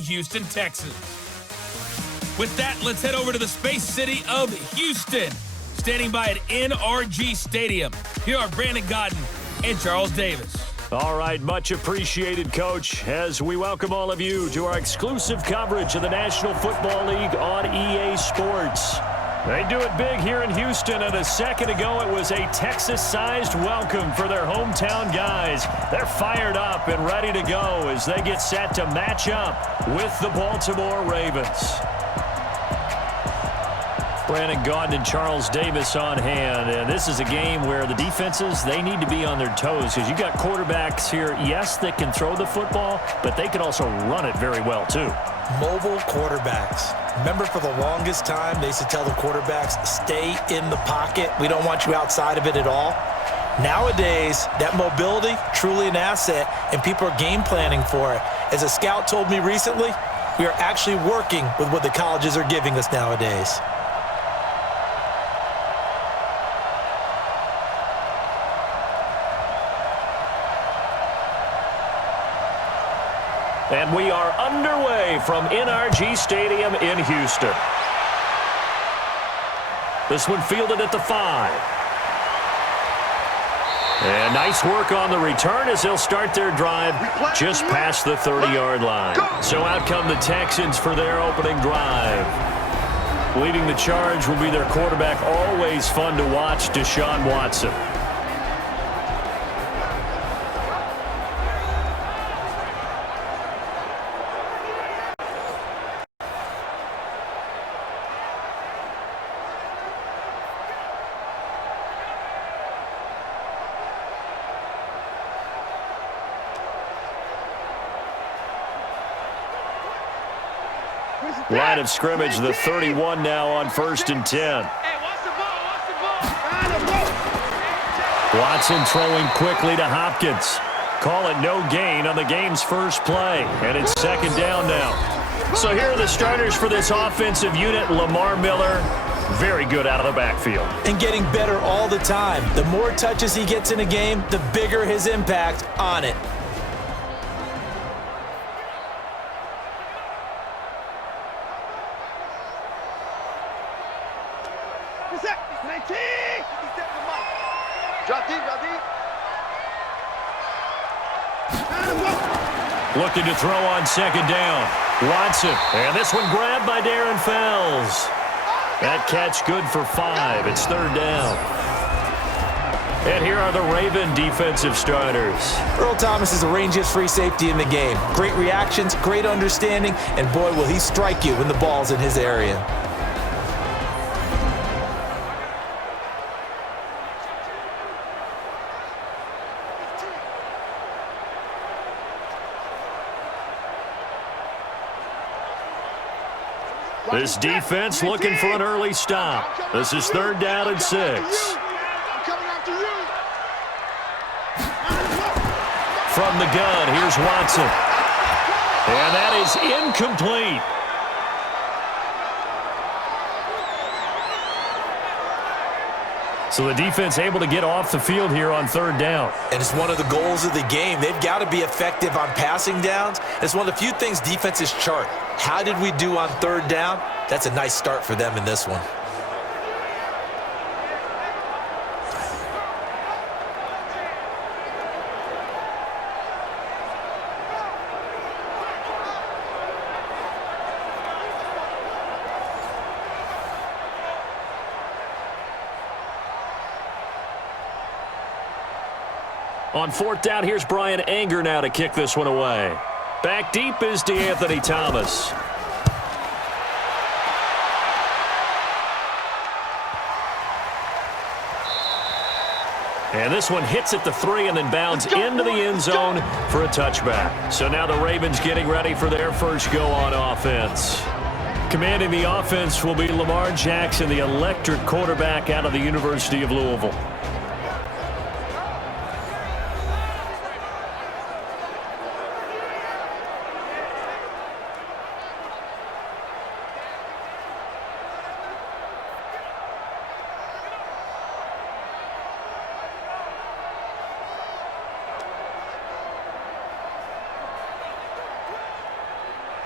Houston Texans. With that, let's head over to the space city of Houston. Standing by at NRG Stadium, here are Brandon Godden and Charles Davis. All right, much appreciated, Coach, as we welcome all of you to our exclusive coverage of the National Football League on EA Sports. They do it big here in Houston, and a second ago it was a Texas-sized welcome for their hometown guys. They're fired up and ready to go as they get set to match up with the Baltimore Ravens. Brandon Gaudin and Charles Davis on hand, and this is a game where the defenses, they need to be on their toes because you got quarterbacks here, yes, that can throw the football, but they can also run it very well too. Mobile quarterbacks. Remember, for the longest time, they used to tell the quarterbacks, stay in the pocket. We don't want you outside of it at all. Nowadays, that mobility, truly an asset, and people are game planning for it. As a scout told me recently, we are actually working with what the colleges are giving us nowadays. And we are underway from NRG Stadium in Houston. This one fielded at the 5. And nice work on the return as they'll start their drive just past the 30-yard line. So out come the Texans for their opening drive. Leading the charge will be their quarterback, always fun to watch, Deshaun Watson. Line of scrimmage, the 31 now on 1st and 10. Watson throwing quickly to Hopkins. Call it no gain on the game's first play, and it's 2nd down now. So here are the starters for this offensive unit. Lamar Miller, very good out of the backfield. And getting better all the time. The more touches he gets in a game, the bigger his impact on it. Looking to throw on 2nd down. Watson, and this one grabbed by Darren Fells. That catch good for 5. It's 3rd down. And here are the Raven defensive starters. Earl Thomas is the rangiest free safety in the game. Great reactions, great understanding, and boy, will he strike you when the ball's in his area. This defense looking for an early stop. This is 3rd down and 6. From the gun, here's Watson. And that is incomplete. So the defense able to get off the field here on 3rd down. And it's one of the goals of the game. They've got to be effective on passing downs. It's one of the few things defenses chart. How did we do on 3rd down? That's a nice start for them in this one. On 4th down, here's Brian Anger now to kick this one away. Back deep is DeAnthony Thomas. And this one hits at the 3 and then bounds into the end zone for a touchback. So now the Ravens getting ready for their first go on offense. Commanding the offense will be Lamar Jackson, the electric quarterback out of the University of Louisville.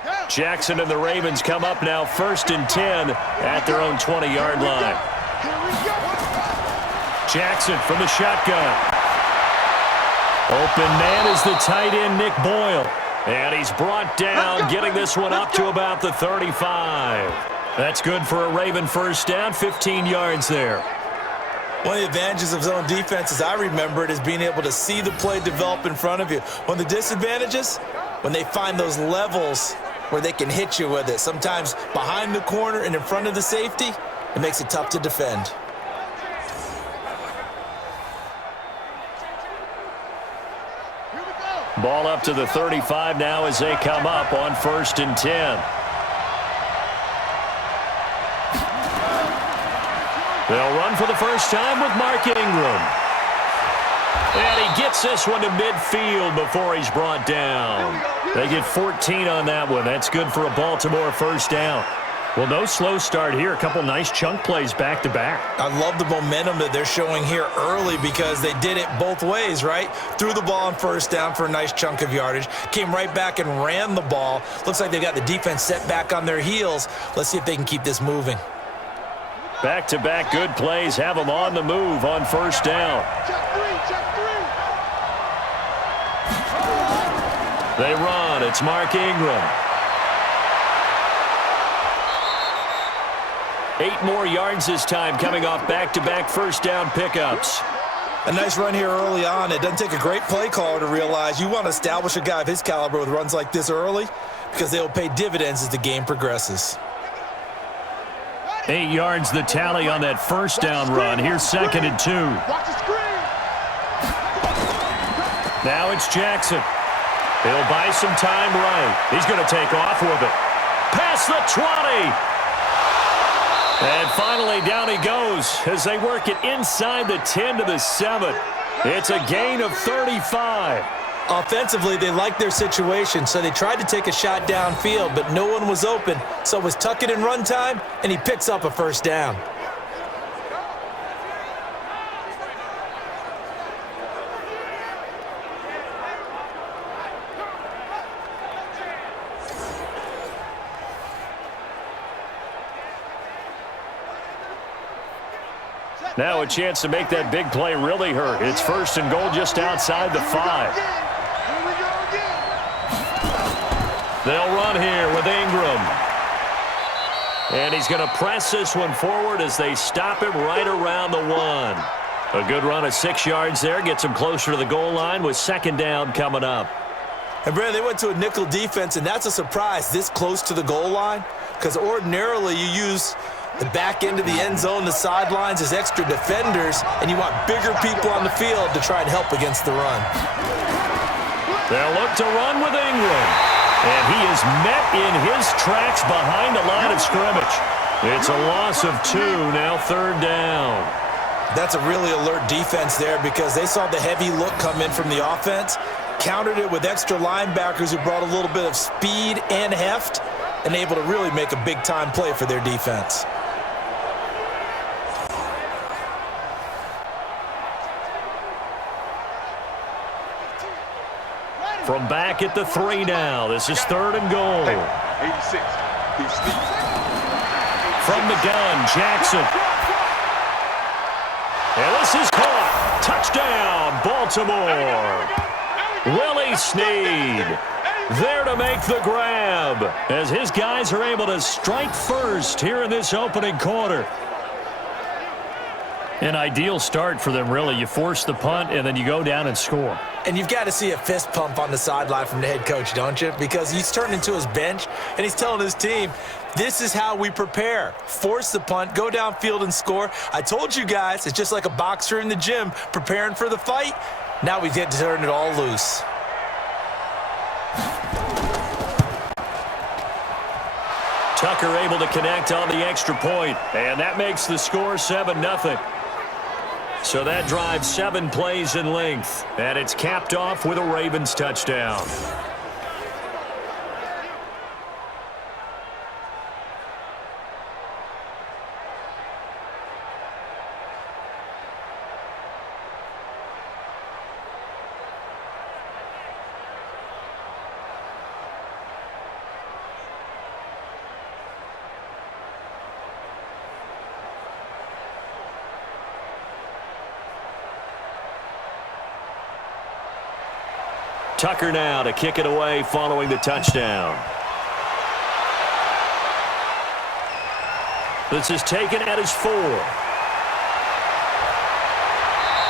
Go! Jackson and the Ravens come up now 1st and 10 at their own 20-yard line. Jackson from the shotgun. Open man is the tight end, Nick Boyle. And he's brought down, getting this one up to about the 35. That's good for a Raven first down, 15 yards there. One of the advantages of zone defense, as I remember it, is being able to see the play develop in front of you. One of the disadvantages, when they find those levels where they can hit you with it, sometimes behind the corner and in front of the safety, it makes it tough to defend. Ball up to the 35 now as they come up on 1st and 10. They'll run for the first time with Mark Ingram. And he gets this one to midfield before he's brought down. They get 14 on that one. That's good for a Baltimore first down. Well, no slow start here. A couple nice chunk plays back-to-back. I love the momentum that they're showing here early because they did it both ways, right? Threw the ball on first down for a nice chunk of yardage. Came right back and ran the ball. Looks like they've got the defense set back on their heels. Let's see if they can keep this moving. Back-to-back good plays have them on the move on first down. They run. It's Mark Ingram. 8 more yards this time coming off back-to-back first down pickups. A nice run here early on. It doesn't take a great play caller to realize you want to establish a guy of his caliber with runs like this early because they will pay dividends as the game progresses. 8 yards the tally on that first down run. Here's 2nd and 2. Now it's Jackson. He'll buy some time right. He's going to take off with it. Past the 20. And finally, down he goes as they work it inside the 10 to the 7. It's a gain of 35. Offensively, they liked their situation, so they tried to take a shot downfield, but no one was open. So it was tuck it in run time, and he picks up a first down. Now a chance to make that big play really hurt. It's 1st and goal just outside the 5. They'll run here with Ingram. And he's going to press this one forward as they stop him right around the 1. A good run of 6 yards there. Gets him closer to the goal line with 2nd down coming up. And, Brad, they went to a nickel defense, and that's a surprise this close to the goal line because ordinarily you use the back end of the end zone, the sidelines as extra defenders, and you want bigger people on the field to try and help against the run. They'll look to run with Ingram. And he is met in his tracks behind the line of scrimmage. It's a loss of 2, now 3rd down. That's a really alert defense there because they saw the heavy look come in from the offense, countered it with extra linebackers who brought a little bit of speed and heft, and able to really make a big-time play for their defense. From back at the 3 now. This is 3rd and goal. 86. From the gun, Jackson. And this is caught. Touchdown, Baltimore. Willie Snead there to make the grab as his guys are able to strike first here in this opening quarter. An ideal start for them, really. You force the punt, and then you go down and score. And you've got to see a fist pump on the sideline from the head coach, don't you? Because he's turned into his bench, and he's telling his team, this is how we prepare. Force the punt, go downfield and score. I told you guys, it's just like a boxer in the gym preparing for the fight. Now we get to turn it all loose. Tucker able to connect on the extra point, and that makes the score 7-0. So that drives 7 plays in length, and it's capped off with a Ravens touchdown. Tucker now to kick it away following the touchdown. This is taken at his 4.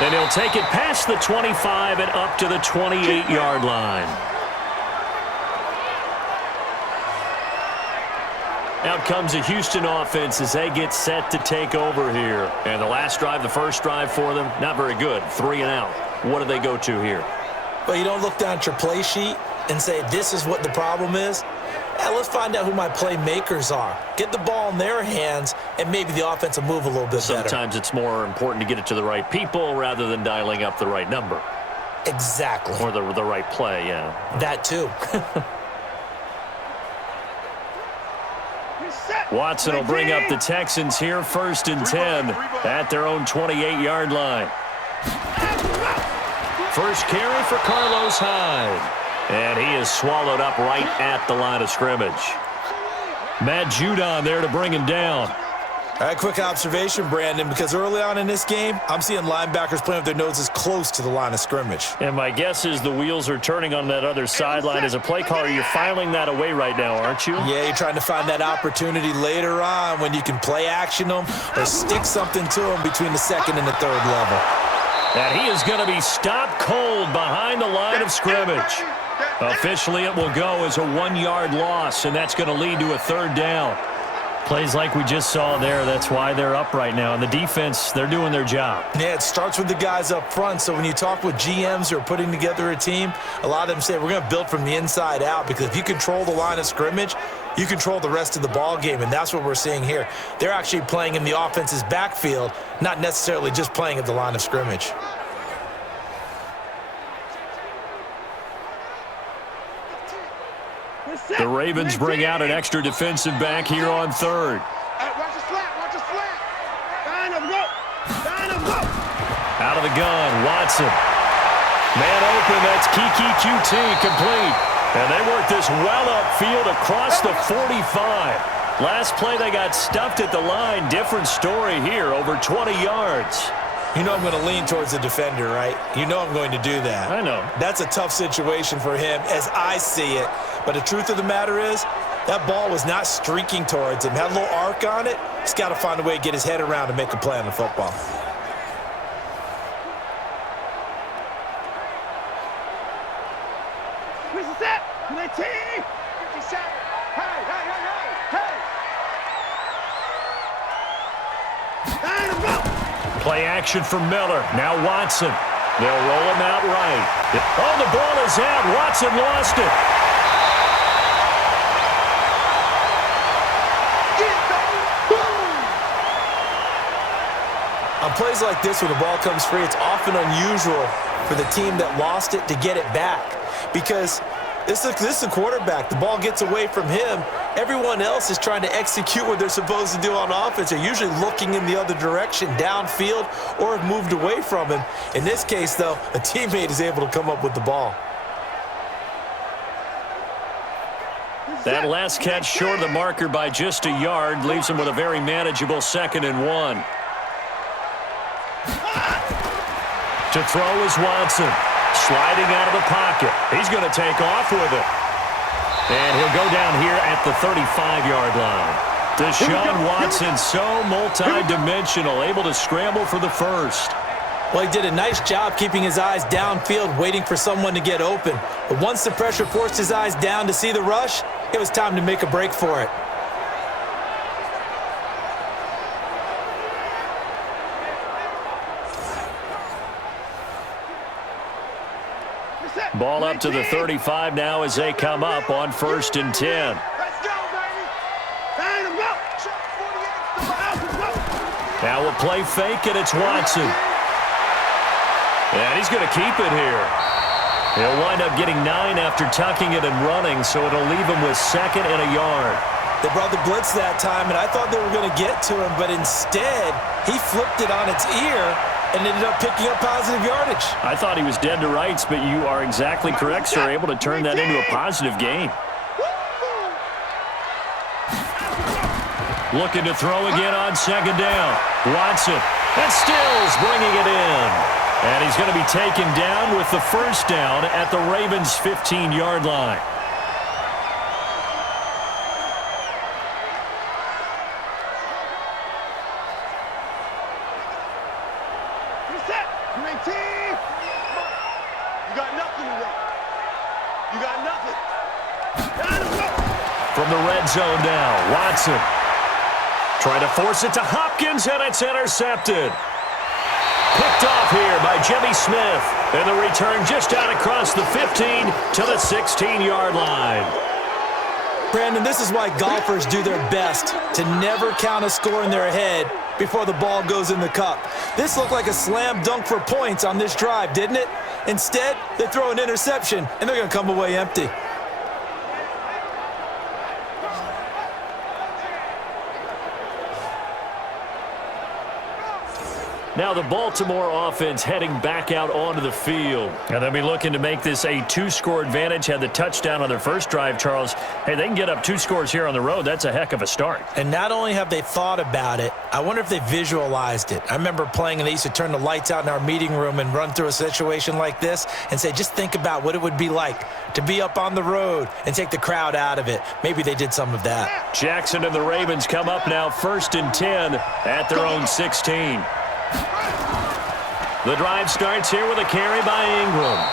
And he'll take it past the 25 and up to the 28-yard line. Out comes the Houston offense as they get set to take over here. And the last drive, the first drive for them, not very good. 3 and out. What do they go to here? Well, you don't look down at your play sheet and say, this is what the problem is. Yeah, let's find out who my playmakers are. Get the ball in their hands, and maybe the offense will move a little bit better. Sometimes it's more important to get it to the right people rather than dialing up the right number. Exactly. Or the right play, yeah. That too. Watson will bring up the Texans here, 1st and 10 at their own 28-yard line. First carry for Carlos Hyde. And he is swallowed up right at the line of scrimmage. Matt Judon there to bring him down. All right, quick observation, Brandon, because early on in this game, I'm seeing linebackers playing with their noses close to the line of scrimmage. And my guess is the wheels are turning on that other sideline. As a play caller, you're filing that away right now, aren't you? Yeah, you're trying to find that opportunity later on when you can play action them or stick something to them between the 2nd and the 3rd level. And he is going to be stopped cold behind the line of scrimmage. Officially, it will go as a 1-yard loss, and that's going to lead to a 3rd down. Plays like we just saw there, that's why they're up right now. And the defense, they're doing their job. Yeah, it starts with the guys up front. So when you talk with GMs who are putting together a team, a lot of them say we're going to build from the inside out, because if you control the line of scrimmage, you control the rest of the ball game, and that's what we're seeing here. They're actually playing in the offense's backfield, not necessarily just playing at the line of scrimmage. The Ravens bring out an extra defensive back here on 3rd. Watch the slant, watch the slant. Line him, go. Line him, go. Out of the gun, Watson. Man open, that's Kiki QT, complete. And they work this well upfield across the 45. Last play, they got stuffed at the line. Different story here, over 20 yards. You know I'm going to lean towards the defender, right? You know I'm going to do that. I know. That's a tough situation for him as I see it. But the truth of the matter is, that ball was not streaking towards him. Had a little arc on it. He's got to find a way to get his head around and make a play on the football. Reset. 19. 57. Hey, hey, hey, hey, hey. Line him, go. Play action for Miller. Now Watson. They'll roll him out right. Oh, the ball is out. Watson lost it. On plays like this, when the ball comes free, it's often unusual for the team that lost it to get it back, because this is the quarterback. The ball gets away from him. Everyone else is trying to execute what they're supposed to do on offense. They're usually looking in the other direction, downfield, or have moved away from him. In this case, though, a teammate is able to come up with the ball. That last catch short of the marker by just a yard leaves him with a very manageable 2nd and 1. To throw is Watson. Sliding out of the pocket. He's going to take off with it. And he'll go down here at the 35-yard line. Deshaun Watson, so multi-dimensional, able to scramble for the 1st. Well, he did a nice job keeping his eyes downfield, waiting for someone to get open. But once the pressure forced his eyes down to see the rush, it was time to make a break for it. Ball up to the 35 now as they come up on 1st and 10. Let's go, baby. Line him, go. Now we'll play fake, and it's Watson. And he's going to keep it here. He'll wind up getting 9 after tucking it and running, so it'll leave him with 2nd and a yard. They brought the blitz that time, and I thought they were going to get to him, but instead, he flipped it on its ear and ended up picking up positive yardage. I thought he was dead to rights, but you are exactly correct, sir. Able to turn that into a positive gain. Looking to throw again on 2nd down. Watson. And Stills bringing it in. And he's going to be taken down with the first down at the Ravens' 15-yard line. Reset. Great team. You got nothing today. You got nothing. From the red zone now, Watson. Trying to force it to Hopkins, and it's intercepted. Picked off here by Jimmy Smith. And the return just out across the 15 to the 16-yard line. Brandon, this is why golfers do their best to never count a score in their head before the ball goes in the cup. This looked like a slam dunk for points on this drive, didn't it? Instead, they throw an interception, and they're going to come away empty. Now the Baltimore offense heading back out onto the field. And they'll be looking to make this a two-score advantage. Had the touchdown on their first drive, Charles. Hey, they can get up 2 scores here on the road. That's a heck of a start. And not only have they thought about it, I wonder if they visualized it. I remember playing, and they used to turn the lights out in our meeting room and run through a situation like this and say, just think about what it would be like to be up on the road and take the crowd out of it. Maybe they did some of that. Jackson and the Ravens come up now 1st and 10 at their own 16. The drive starts here with a carry by Ingram.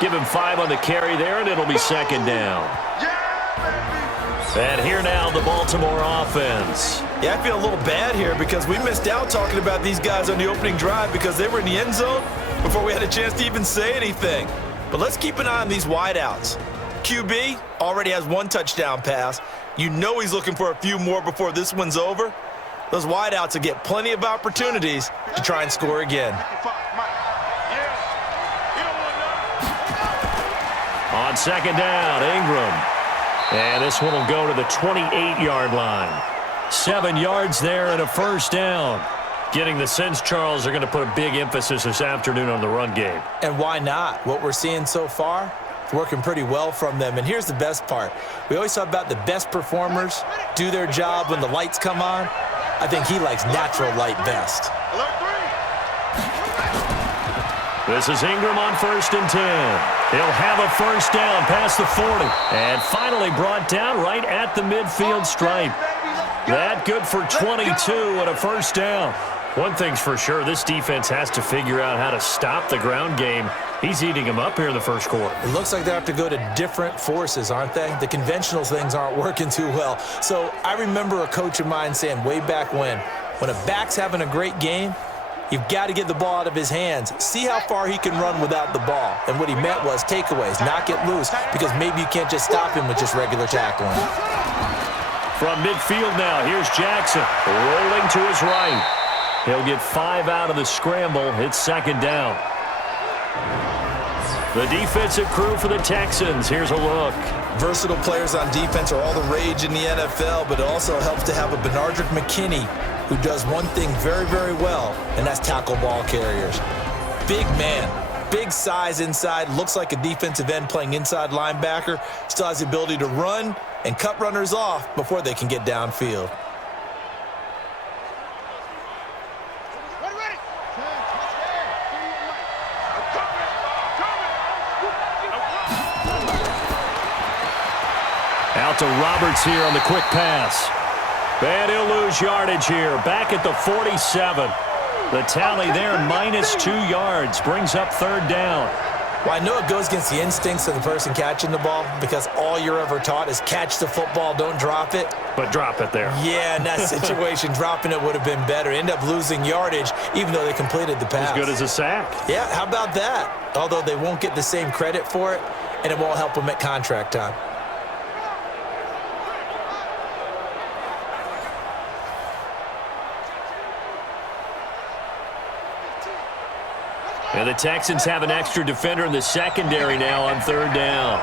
Give him 5 on the carry there, and it'll be 2nd down. And here now, the Baltimore offense. Yeah, I feel a little bad here because we missed out talking about these guys on the opening drive because they were in the end zone before we had a chance to even say anything. But let's keep an eye on these wideouts. QB already has 1 touchdown pass. You know he's looking for a few more before this one's over. Those wideouts will get plenty of opportunities to try and score again. On 2nd down, Ingram. And this one will go to the 28-yard line. 7 yards there and a 1st down. Getting the sense, Charles, they're going to put a big emphasis this afternoon on the run game. And why not? What we're seeing so far, it's working pretty well from them. And here's the best part. We always talk about the best performers do their job when the lights come on. I think he likes natural light best. This is Ingram on 1st and 10. He'll have a 1st down past the 40. And finally brought down right at the midfield stripe. That good for 22 and a 1st down. One thing's for sure, this defense has to figure out how to stop the ground game. He's eating them up here in the 1st quarter. It looks like they have to go to different forces, aren't they? The conventional things aren't working too well. So I remember a coach of mine saying way back when a back's having a great game, you've got to get the ball out of his hands. See how far he can run without the ball. And what he meant was takeaways, not get loose, because maybe you can't just stop him with just regular tackling. From midfield now, here's Jackson rolling to his right. He'll get 5 out of the scramble. It's 2nd down. The defensive crew for the Texans. Here's a look. Versatile players on defense are all the rage in the NFL, but it also helps to have a Benardrick McKinney who does one thing very, very well, and that's tackle ball carriers. Big man, big size inside, looks like a defensive end playing inside linebacker, still has the ability to run and cut runners off before they can get downfield. Out to Roberts here on the quick pass. And he'll lose yardage here. Back at the 47. The tally there, -2 yards. Brings up 3rd down. Well, I know it goes against the instincts of the person catching the ball because all you're ever taught is catch the football, don't drop it. But drop it there. Yeah, in that situation, dropping it would have been better. End up losing yardage even though they completed the pass. As good as a sack. Yeah, how about that? Although they won't get the same credit for it, and it won't help them at contract time. And the Texans have an extra defender in the secondary now on 3rd down.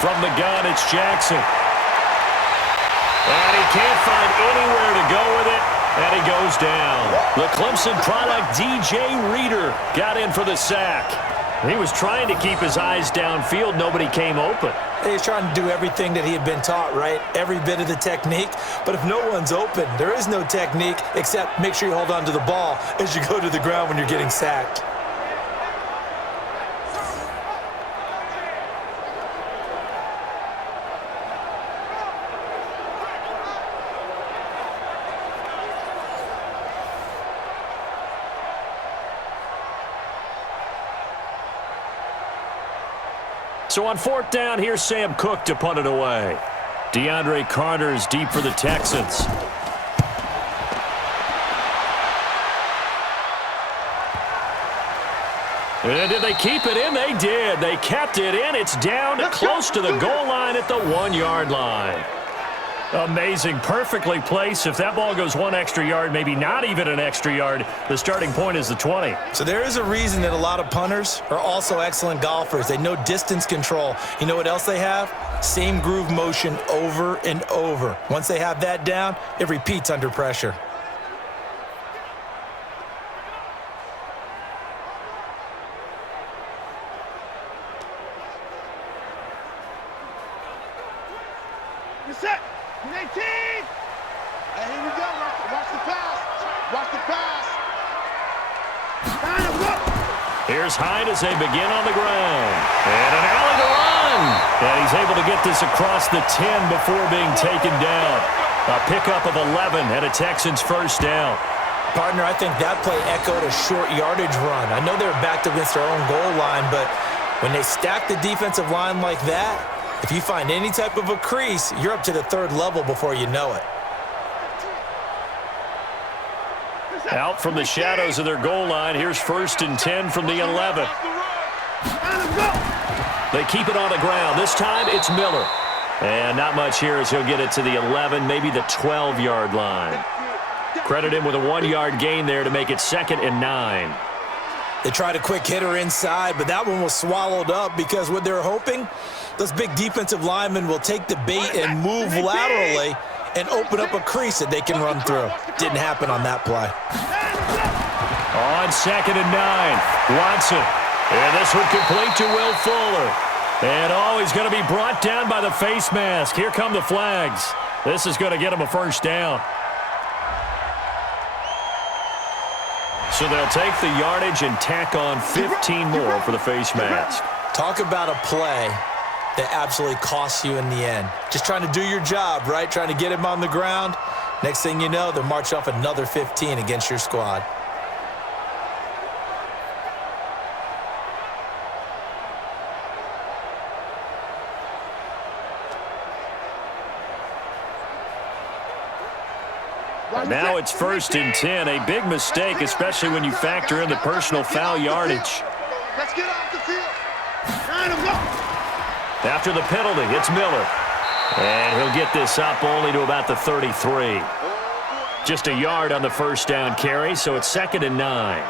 From the gun, it's Jackson. And he can't find anywhere to go with it, and he goes down. The Clemson product, DJ Reader, got in for the sack. He was trying to keep his eyes downfield. Nobody came open. He's trying to do everything that he had been taught, right? Every bit of the technique. But if no one's open, there is no technique except make sure you hold on to the ball as you go to the ground when you're getting sacked. So on 4th down, here's Sam Cook to punt it away. DeAndre Carter's deep for the Texans. And did they keep it in? They did. They kept it in. It's down close to the goal line at the 1-yard line. Amazing. Perfectly placed. If that ball goes 1 extra yard, maybe not even an extra yard, the starting point is the 20. So there is a reason that a lot of punters are also excellent golfers. They know distance control. You know what else they have? Same groove motion over and over. Once they have that down, it repeats under pressure. You're set. 18. Hey, here we go. Watch the pass. Watch the pass. Here's Hyde as they begin on the ground. And an alley to run. And he's able to get this across the 10 before being taken down. A pickup of 11 and a Texans first down. Partner, I think that play echoed a short yardage run. I know they were backed against their own goal line, but when they stack the defensive line like that, if you find any type of a crease, you're up to the 3rd level before you know it. Out from the shadows of their goal line, here's 1st and 10 from the 11. They keep it on the ground. This time it's Miller. And not much here as he'll get it to the 11, maybe the 12-yard line. Credit him with a 1-yard gain there to make it 2nd and 9. They tried a quick hitter inside, but that one was swallowed up because what they're hoping, those big defensive linemen will take the bait and move laterally and open up a crease that they can run through. Didn't happen on that play. On 2nd and 9, Watson. And this one complete to Will Fuller. And he's going to be brought down by the face mask. Here come the flags. This is going to get him a first down. So they'll take the yardage and tack on 15 more for the face mask. Talk about a play that absolutely costs you in the end. Just trying to do your job, right? Trying to get him on the ground. Next thing you know, they'll march off another 15 against your squad. Now it's 1st and 10. A big mistake, especially when you factor in the personal foul yardage. Let's get off the field. After the penalty, it's Miller. And he'll get this up only to about the 33. Just a yard on the first down carry, so it's 2nd and 9.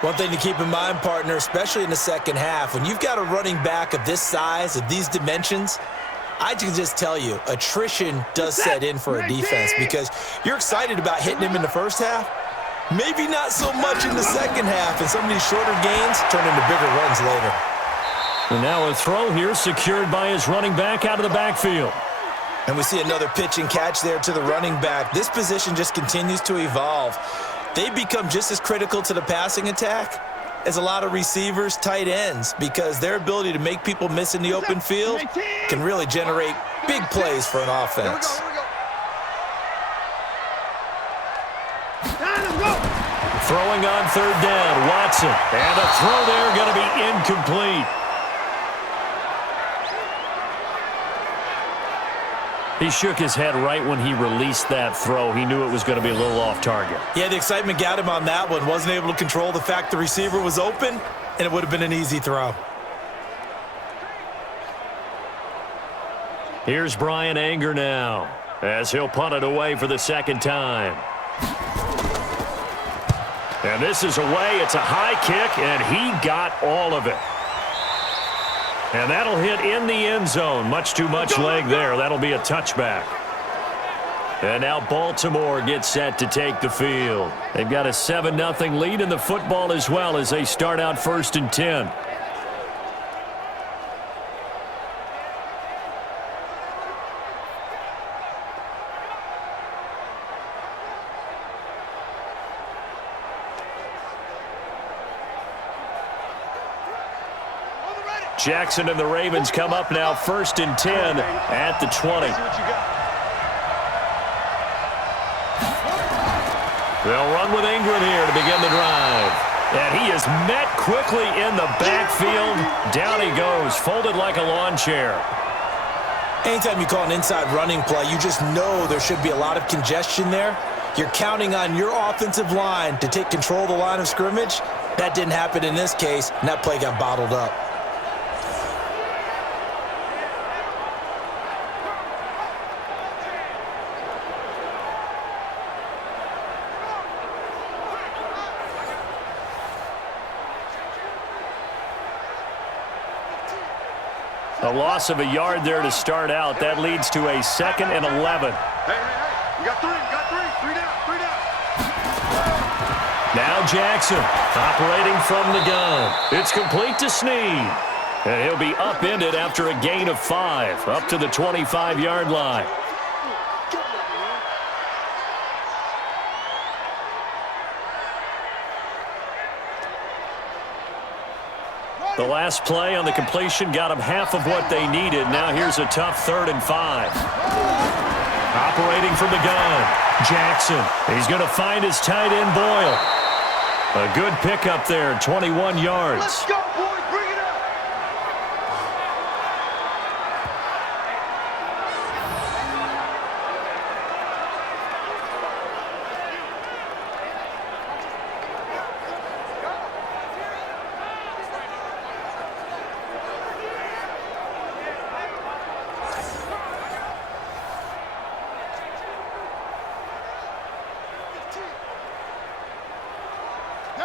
One thing to keep in mind, partner, especially in the second half, when you've got a running back of this size, of these dimensions, I can just tell you, attrition does set in for a defense because you're excited about hitting him in the first half. Maybe not so much in the second half, and some of these shorter gains turn into bigger runs later. And now a throw here secured by his running back out of the backfield. And we see another pitch and catch there to the running back. This position just continues to evolve. They become just as critical to the passing attack as a lot of receivers, tight ends, because their ability to make people miss in the open field can really generate big plays for an offense. Throwing on 3rd down, Watson. And the throw there going to be incomplete. He shook his head right when he released that throw. He knew it was going to be a little off target. Yeah, the excitement got him on that one. Wasn't able to control the fact the receiver was open, and it would have been an easy throw. Here's Brian Anger now as he'll punt it away for the 2nd time. And this is away. It's a high kick, and he got all of it. And that'll hit in the end zone. Much too much leg there. That'll be a touchback. And now Baltimore gets set to take the field. They've got a 7-0 lead in the football as well as they start out 1st and 10. Jackson and the Ravens come up now 1st and 10 at the 20. They'll run with Ingram here to begin the drive. And he is met quickly in the backfield. Down he goes, folded like a lawn chair. Anytime you call an inside running play, you just know there should be a lot of congestion there. You're counting on your offensive line to take control of the line of scrimmage. That didn't happen in this case, and that play got bottled up. A loss of a yard there to start out. That leads to a 2nd and 11. Hey, you got three down. Now Jackson operating from the gun. It's complete to Snead. And he'll be upended after a gain of 5, up to the 25-yard line. The last play on the completion got them half of what they needed. Now here's a tough 3rd and 5. Operating from the gun, Jackson. He's going to find his tight end, Boyle. A good pickup there, 21 yards. Let's go, boys. Bring it up.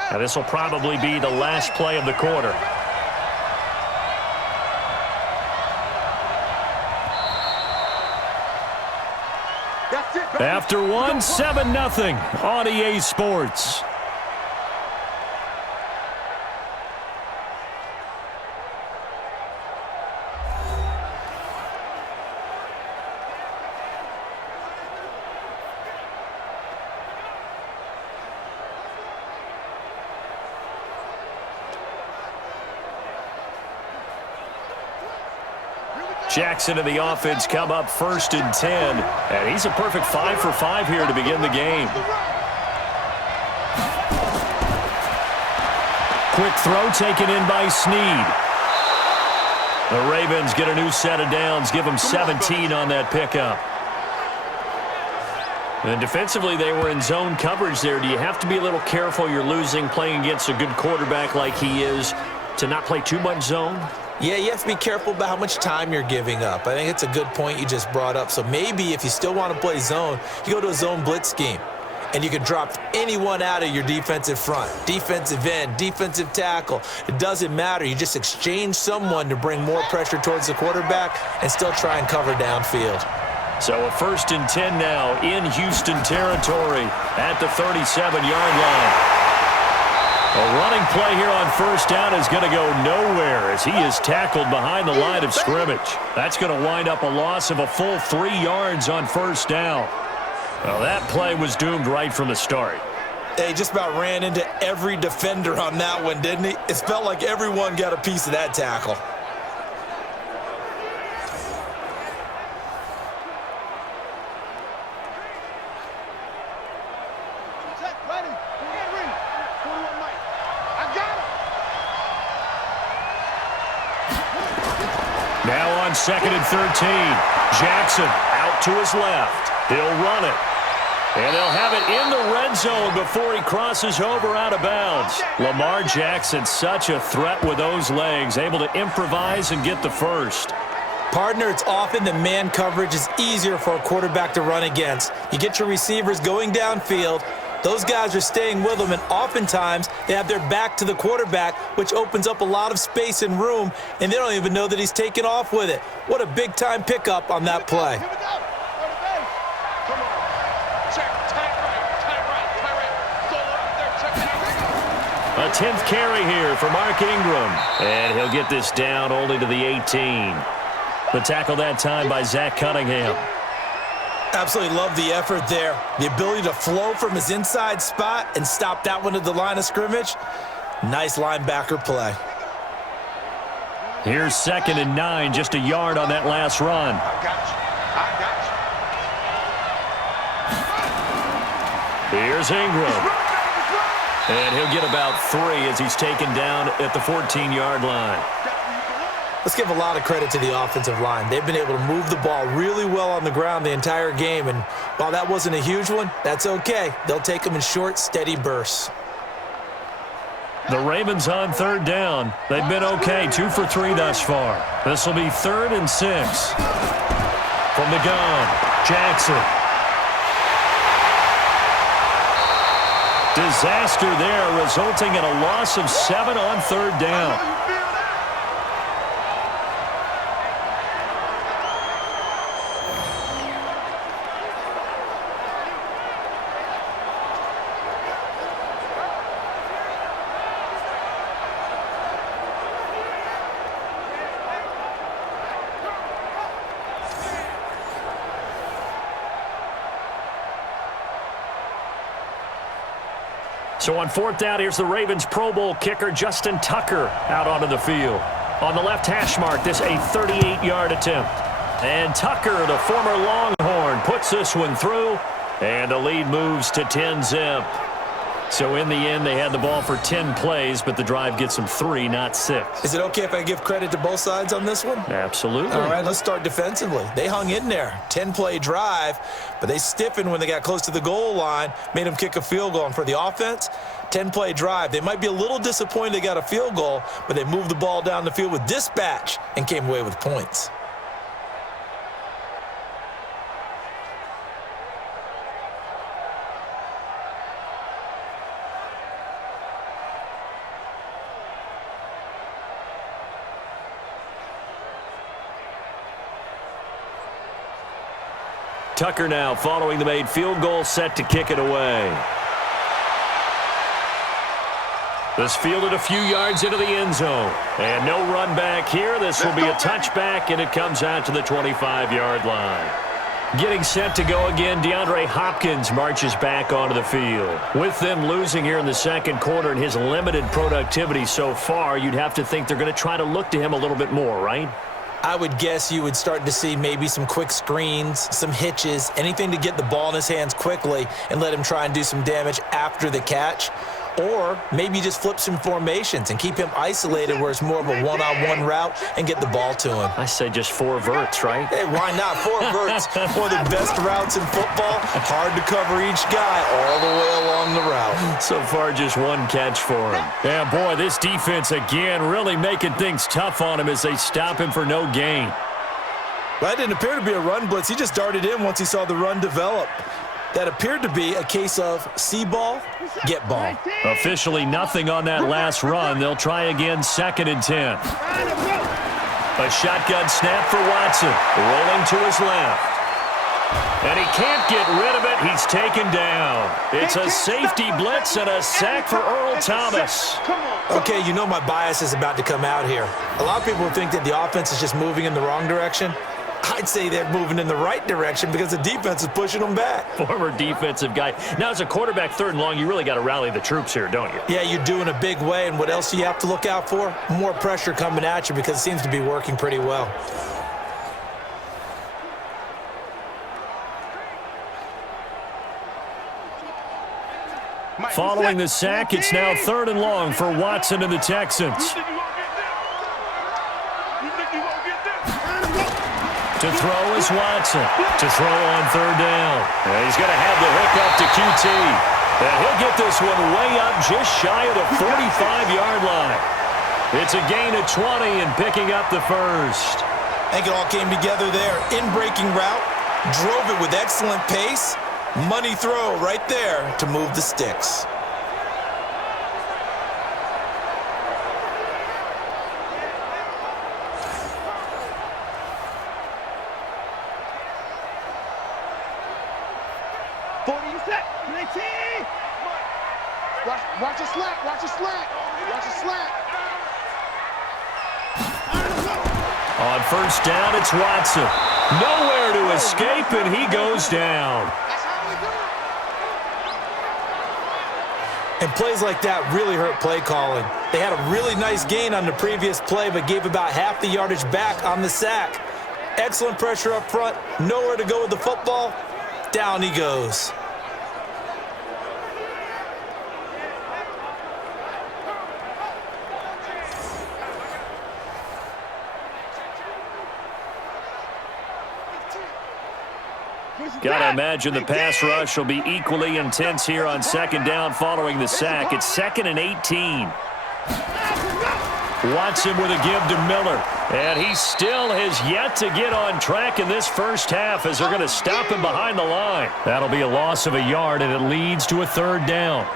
Now this will probably be the last play of the quarter. After one, 7-0 on EA Sports. Jackson and the offense come up 1st and 10. And he's a perfect 5 for 5 here to begin the game. Quick throw taken in by Snead. The Ravens get a new set of downs, give them 17 on that pickup. And defensively, they were in zone coverage there. Do you have to be a little careful you're losing playing against a good quarterback like he is to not play too much zone? Yeah, you have to be careful about how much time you're giving up. I think it's a good point you just brought up. So maybe if you still want to play zone, you go to a zone blitz scheme. And you can drop anyone out of your defensive front, defensive end, defensive tackle. It doesn't matter. You just exchange someone to bring more pressure towards the quarterback and still try and cover downfield. So a 1st and 10 now in Houston territory at the 37-yard line. A running play here on 1st down is going to go nowhere as he is tackled behind the line of scrimmage. That's going to wind up a loss of a full 3 yards on 1st down. Well, that play was doomed right from the start. He just about ran into every defender on that one, didn't he? It felt like everyone got a piece of that tackle. Now on 2nd and 13, Jackson out to his left. He'll run it. And they'll have it in the red zone before he crosses over out of bounds. Lamar Jackson, such a threat with those legs, able to improvise and get the first. Partner, it's often the man coverage is easier for a quarterback to run against. You get your receivers going downfield. Those guys are staying with them, and oftentimes they have their back to the quarterback, which opens up a lot of space and room, and they don't even know that he's taken off with it. What a big-time pickup on that play. A 10th carry here for Mark Ingram, and he'll get this down only to the 18. The tackle that time by Zach Cunningham. Absolutely love the effort there. The ability to flow from his inside spot and stop that one at the line of scrimmage. Nice linebacker play. Here's 2nd and 9, just a yard on that last run. I got you. Here's Ingram. And he'll get about 3 as he's taken down at the 14-yard line. Let's give a lot of credit to the offensive line. They've been able to move the ball really well on the ground the entire game, and while that wasn't a huge one, that's okay. They'll take them in short, steady bursts. The Ravens on 3rd down. They've been okay, 2 for 3 thus far. This will be 3rd and 6. From the gun, Jackson. Disaster there, resulting in a loss of 7 on 3rd down. So on 4th down, here's the Ravens Pro Bowl kicker Justin Tucker out onto the field. On the left hash mark, this a 38-yard attempt. And Tucker, the former Longhorn, puts this one through, and the lead moves to 10-zip. So in the end, they had the ball for 10 plays, but the drive gets them 3, not 6. Is it okay if I give credit to both sides on this one? Absolutely. All right, let's start defensively. They hung in there. 10-play drive, but they stiffened when they got close to the goal line, made them kick a field goal. And for the offense, 10-play drive. They might be a little disappointed they got a field goal, but they moved the ball down the field with dispatch and came away with points. Tucker now following the made field goal, set to kick it away. This fielded a few yards into the end zone. And no run back here. This will be a touchback, and it comes out to the 25-yard line. Getting set to go again, DeAndre Hopkins marches back onto the field. With them losing here in the second quarter and his limited productivity so far, you'd have to think they're going to try to look to him a little bit more, right? I would guess you would start to see maybe some quick screens, some hitches, anything to get the ball in his hands quickly and let him try and do some damage after the catch. Or maybe just flip some formations and keep him isolated where it's more of a one-on-one route and get the ball to him. I say just 4 verts, right? Hey, why not? 4 verts, one of the best routes in football. Hard to cover each guy all the way along the route. So far, just 1 catch for him. Yeah, boy, this defense again really making things tough on him as they stop him for no gain. Well, that didn't appear to be a run blitz. He just darted in once he saw the run develop. That appeared to be a case of see ball, get ball. Officially nothing on that last run. They'll try again, 2nd and 10. A shotgun snap for Watson, rolling to his left. And he can't get rid of it. He's taken down. It's a safety blitz and a sack for Earl Thomas. Okay, you know my bias is about to come out here. A lot of people think that the offense is just moving in the wrong direction. I'd say they're moving in the right direction because the defense is pushing them back. Former defensive guy. Now, as a quarterback 3rd and long, you really got to rally the troops here, don't you? Yeah, you do in a big way. And what else do you have to look out for? More pressure coming at you because it seems to be working pretty well. Following the sack, it's now 3rd and long for Watson and the Texans. To throw is Watson. To throw on 3rd down. And he's going to have the hook up to QT. And he'll get this one way up just shy of the 45-yard line. It's a gain of 20 and picking up the first. I think it all came together there. In-breaking route. Drove it with excellent pace. Money throw right there to move the sticks. Watch a slant, watch a slant, watch a slant. On 1st down, it's Watson. Nowhere to escape, and he goes down. And plays like that really hurt play calling. They had a really nice gain on the previous play, but gave about half the yardage back on the sack. Excellent pressure up front. Nowhere to go with the football. Down he goes. Got to imagine the pass rush will be equally intense here on second down following the sack. It's 2nd and 18. Watson with a give to Miller. And he still has yet to get on track in this first half as they're going to stop him behind the line. That'll be a loss of a yard, and it leads to a 3rd down.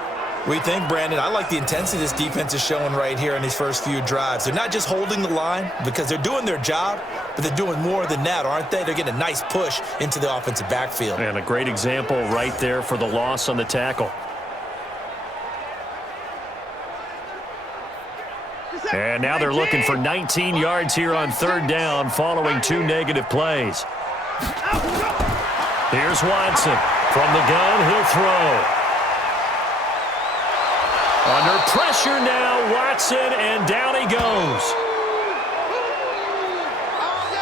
We think, Brandon, I like the intensity this defense is showing right here in these first few drives. They're not just holding the line because they're doing their job, but they're doing more than that, aren't they? They're getting a nice push into the offensive backfield. And a great example right there for the loss on the tackle. And now they're looking for 19 yards here on 3rd down following 2 negative plays. Here's Watson. From the gun, he'll throw. Under pressure now, Watson, and down he goes.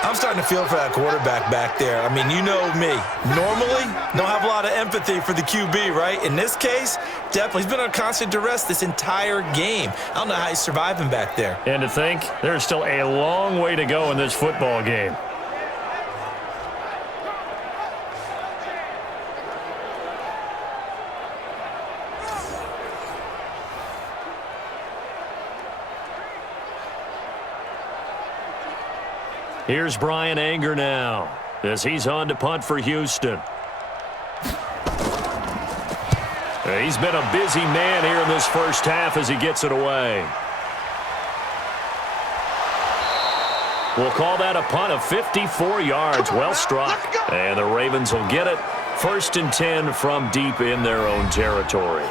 I'm starting to feel for that quarterback back there. I mean, you know me. Normally, don't have a lot of empathy for the QB, right? In this case, definitely. He's been on constant duress this entire game. I don't know how he's surviving back there. And to think, there's still a long way to go in this football game. Here's Brian Anger now as he's on to punt for Houston. He's been a busy man here in this first half as he gets it away. We'll call that a punt of 54 yards. Well struck. And the Ravens will get it. 1st and 10 from deep in their own territory.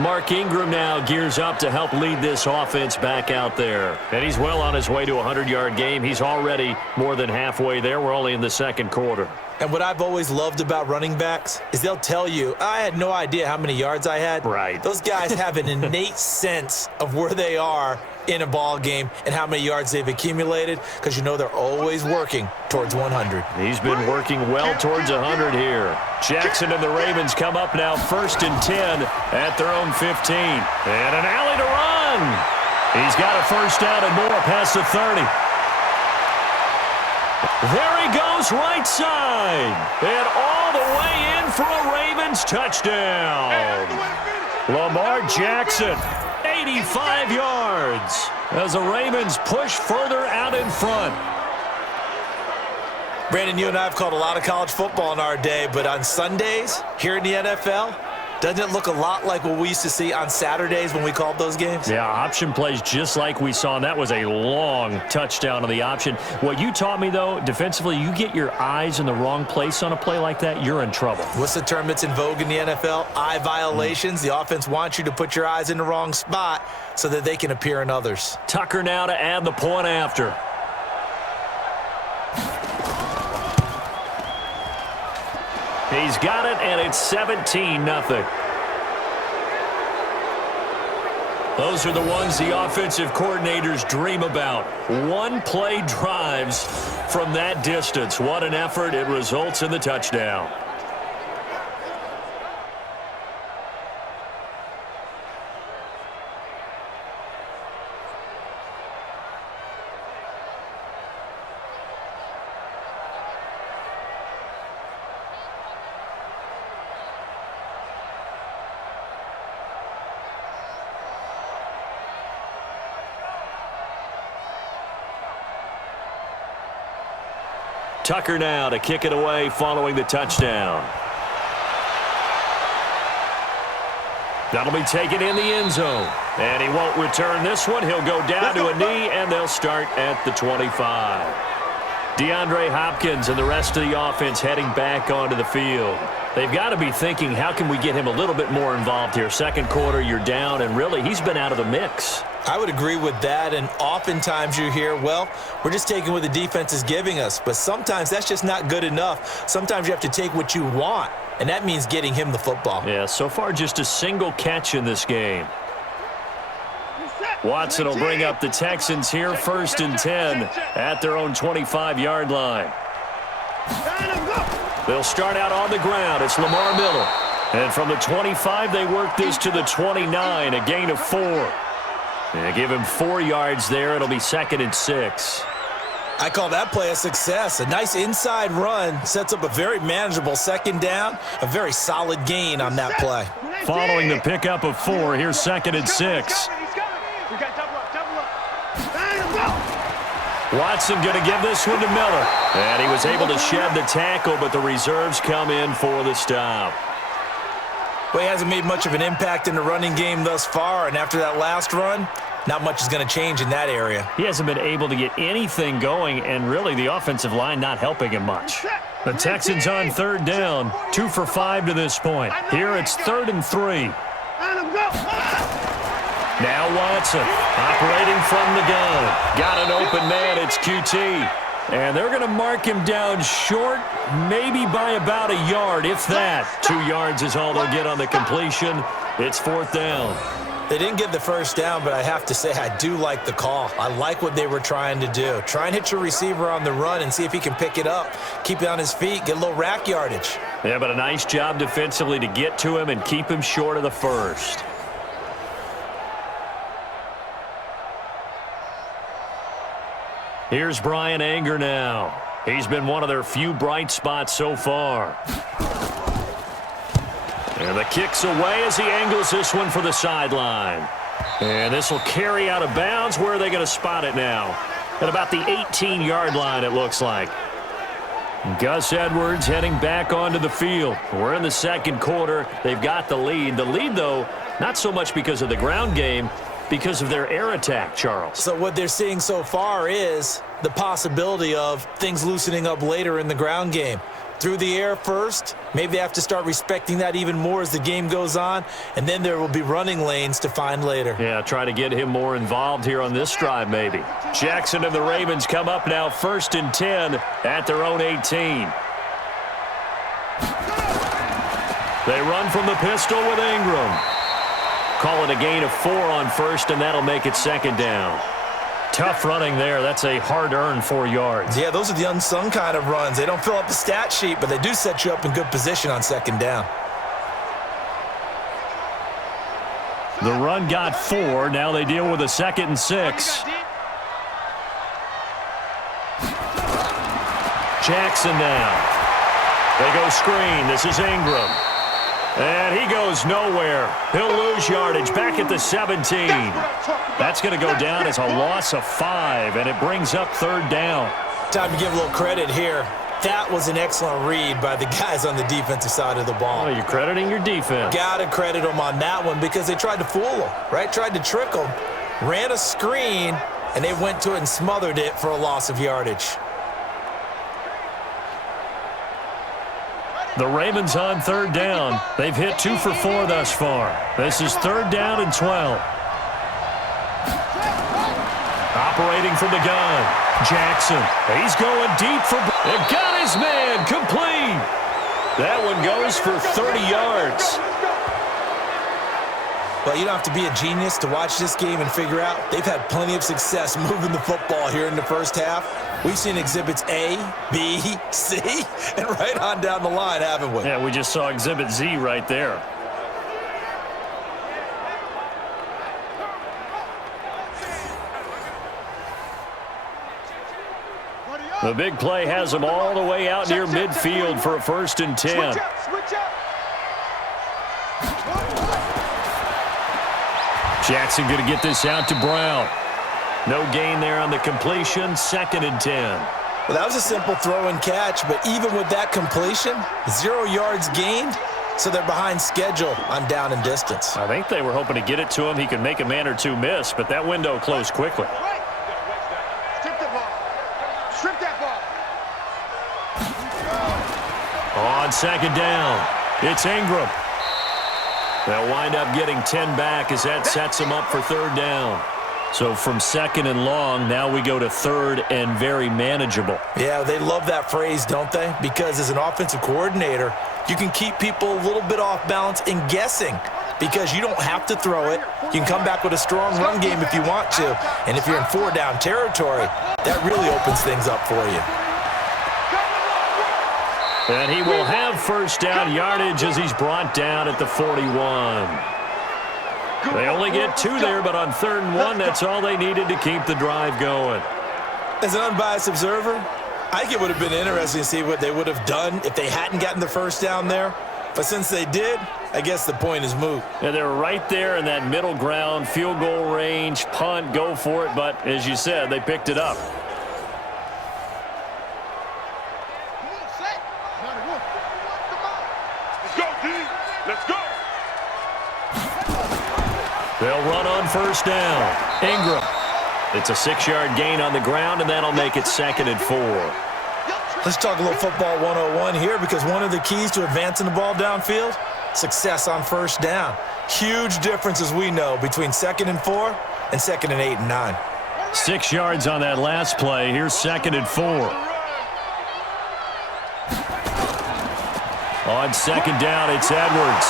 Mark Ingram now gears up to help lead this offense back out there. And he's well on his way to a 100-yard game. He's already more than halfway there. We're only in the 2nd quarter. And what I've always loved about running backs is they'll tell you, I had no idea how many yards I had. Right. Those guys have an innate sense of where they are in a ball game and how many yards they've accumulated because you know they're always working towards 100. He's been working well towards 100 here. Jackson and the Ravens come up now 1st and 10 at their own 15. And an alley to run. He's got a 1st down and more past the 30. There he goes right side. And all the way in for a Ravens touchdown. Lamar Jackson, 85 yards as the Ravens push further out in front. Brandon, you and I have called a lot of college football in our day, but on Sundays here in the NFL, doesn't it look a lot like what we used to see on Saturdays when we called those games? Yeah, option plays just like we saw, and that was a long touchdown on the option. What you taught me, though, defensively, you get your eyes in the wrong place on a play like that, you're in trouble. What's the term that's in vogue in the NFL? Eye violations. The offense wants you to put your eyes in the wrong spot so that they can appear in others. Tucker now to add the point after. He's got it, and it's 17-0. Those are the ones the offensive coordinators dream about. One-play drives from that distance. What an effort. It results in the touchdown. Tucker now to kick it away following the touchdown. That'll be taken in the end zone. And he won't return this one. He'll go down to a knee, and they'll start at the 25. DeAndre Hopkins and the rest of the offense heading back onto the field. They've got to be thinking, how can we get him a little bit more involved here? 2nd quarter, you're down, and really, he's been out of the mix. I would agree with that, and oftentimes you hear, well, we're just taking what the defense is giving us, but sometimes that's just not good enough. Sometimes you have to take what you want, and that means getting him the football. Yeah, so far just a single catch in this game. Reset. Watson will bring up the Texans here, 1st and 10 at their own 25-yard line. They'll start out on the ground. It's Lamar Miller. And from the 25, they work this to the 29, a gain of 4. And give him 4 yards there. It'll be 2nd and 6. I call that play a success. A nice inside run sets up a very manageable 2nd down, a very solid gain on that play. Following the pickup of 4, here's 2nd and 6. Watson going to give this one to Miller. And he was able to shed the tackle, but the reserves come in for the stop. Well, he hasn't made much of an impact in the running game thus far, and after that last run, not much is going to change in that area. He hasn't been able to get anything going, and really the offensive line not helping him much. The Texans on 3rd down, 2 for 5 to this point. Here it's 3rd and 3. Now Watson, operating from the gun. Got an open man, it's QT. And they're going to mark him down short, maybe by about a yard, if that. 2 yards is all they'll get on the completion. It's 4th down. They didn't get the 1st down, but I have to say I do like the call. I like what they were trying to do. Try and hit your receiver on the run and see if he can pick it up. Keep it on his feet, get a little rack yardage. Yeah, but a nice job defensively to get to him and keep him short of the 1st. Here's Brian Anger now. He's been one of their few bright spots so far. And the kick's away as he angles this one for the sideline. And this will carry out of bounds. Where are they going to spot it now? At about the 18-yard line, it looks like. Gus Edwards heading back onto the field. We're in the 2nd quarter. They've got the lead. The lead, though, not so much because of the ground game, because of their air attack, Charles. So what they're seeing so far is the possibility of things loosening up later in the ground game. Through the air first, maybe they have to start respecting that even more as the game goes on, and then there will be running lanes to find later. Yeah, try to get him more involved here on this drive maybe. Jackson and the Ravens come up now 1st and 10 at their own 18. They run from the pistol with Ingram. Call it a gain of 4 on 1st, and that'll make it 2nd down. Tough running there. That's a hard-earned 4 yards. Yeah, those are the unsung kind of runs. They don't fill up the stat sheet, but they do set you up in good position on 2nd down. The run got 4. Now they deal with a 2nd and 6. Jackson now. They go screen. This is Ingram. And he goes nowhere. He'll lose yardage back at the 17. That's going to go down as a loss of 5, and it brings up 3rd down. Time to give a little credit here. That was an excellent read by the guys on the defensive side of the ball. Oh, you're crediting your defense. Got to credit them on that one because they tried to fool them, right? Tried to trick them, ran a screen, and they went to it and smothered it for a loss of yardage. The Ravens on 3rd down. They've hit 2 for 4 thus far. This is 3rd down and 12. Operating from the gun. Jackson. He's going deep for... And got his man complete. That one goes for 30 yards. Well, you don't have to be a genius to watch this game and figure out they've had plenty of success moving the football here in the 1st half. We've seen exhibits A, B, C, and right on down the line, haven't we? Yeah, we just saw exhibit Z right there. The big play has them all the way out near midfield for a 1st and 10. Jackson going to get this out to Brown. No gain there on the completion, 2nd and 10. Well, that was a simple throw and catch, but even with that completion, 0 yards gained, so they're behind schedule on down and distance. I think they were hoping to get it to him. He could make a man or 2 miss, but that window closed quickly. On 2nd down, it's Ingram. They'll wind up getting 10 back as that sets them up for 3rd down. So from 2nd and long, now we go to 3rd and very manageable. Yeah, they love that phrase, don't they? Because as an offensive coordinator, you can keep people a little bit off balance and guessing because you don't have to throw it. You can come back with a strong run game if you want to. And if you're in 4-down territory, that really opens things up for you. And he will have first down yardage as he's brought down at the 41. They only get 2 there, but on 3rd and 1, that's all they needed to keep the drive going. As an unbiased observer, I think it would have been interesting to see what they would have done if they hadn't gotten the first down there. But since they did, I guess the point is moot. And they're right there in that middle ground, field goal range, punt, go for it. But as you said, they picked it up. They'll run on first down. Ingram. It's a 6-yard gain on the ground, and that'll make it 2nd and 4. Let's talk a little football 101 here, because one of the keys to advancing the ball downfield, success on first down. Huge difference, as we know, between 2nd and 4 and 2nd and 8 and 9. 6 yards on that last play. Here's 2nd and 4. On 2nd down, it's Edwards.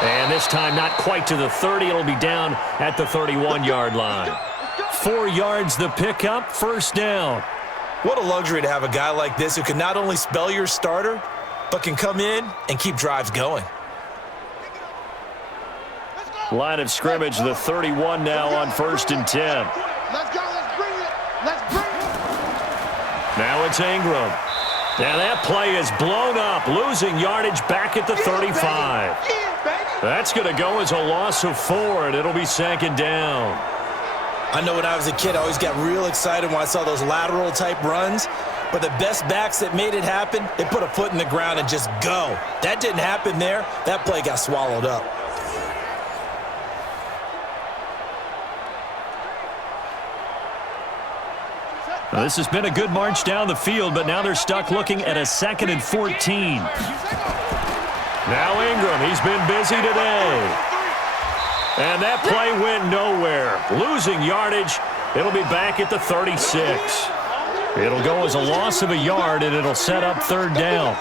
And this time not quite to the 30. It'll be down at the 31-yard line. 4 yards the pickup, first down. What a luxury to have a guy like this who can not only spell your starter, but can come in and keep drives going. Line of scrimmage, the 31 now on 1st and 10. Let's go, let's bring it. Let's bring it. Now it's Ingram. Now that play is blown up, losing yardage back at the 35. That's going to go as a loss of 4, and it'll be 2nd down. I know when I was a kid, I always got real excited when I saw those lateral-type runs. But the best backs that made it happen, they put a foot in the ground and just go. That didn't happen there. That play got swallowed up. Now, this has been a good march down the field, but now they're stuck looking at a 2nd and 14. Now Ingram, he's been busy today. And that play went nowhere. Losing yardage, it'll be back at the 36. It'll go as a loss of a yard, and it'll set up 3rd down.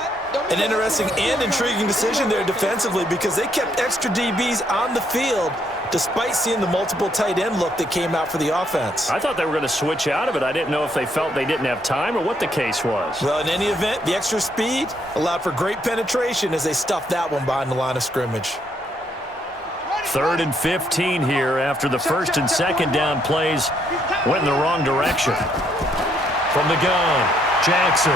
An interesting and intriguing decision there defensively, because they kept extra DBs on the field despite seeing the multiple tight end look that came out for the offense. I thought they were going to switch out of it. I didn't know if they felt they didn't have time or what the case was. Well, in any event, the extra speed allowed for great penetration as they stuffed that one behind the line of scrimmage. 3rd and 15 here after the 1st and 2nd down plays went in the wrong direction. From the gun, Jackson.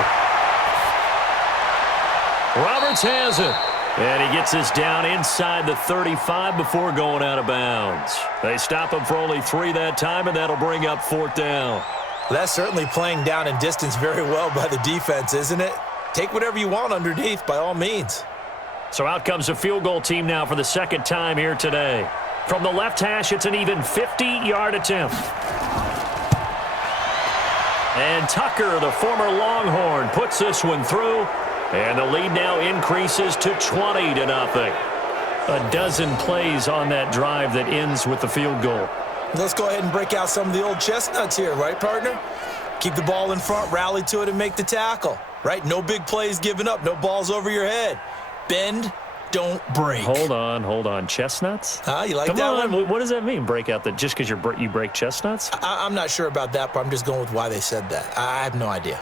Roberts has it. And he gets this down inside the 35 before going out of bounds. They stop him for only 3 that time, and that'll bring up 4th down. Well, that's certainly playing down in distance very well by the defense, isn't it? Take whatever you want underneath, by all means. So out comes a field goal team now for the 2nd time here today. From the left hash, it's an even 50-yard attempt. And Tucker, the former Longhorn, puts this one through. And the lead now increases to 20-0. A dozen plays on that drive that ends with the field goal. Let's go ahead and break out some of the old chestnuts here, right, partner? Keep the ball in front, rally to it, and make the tackle, right? No big plays given up, no balls over your head. Bend, don't break. Hold on. Chestnuts? You like Come that on. one? What does that mean, break out? Just because you break chestnuts? I'm not sure about that, but I'm just going with why they said that. I have no idea.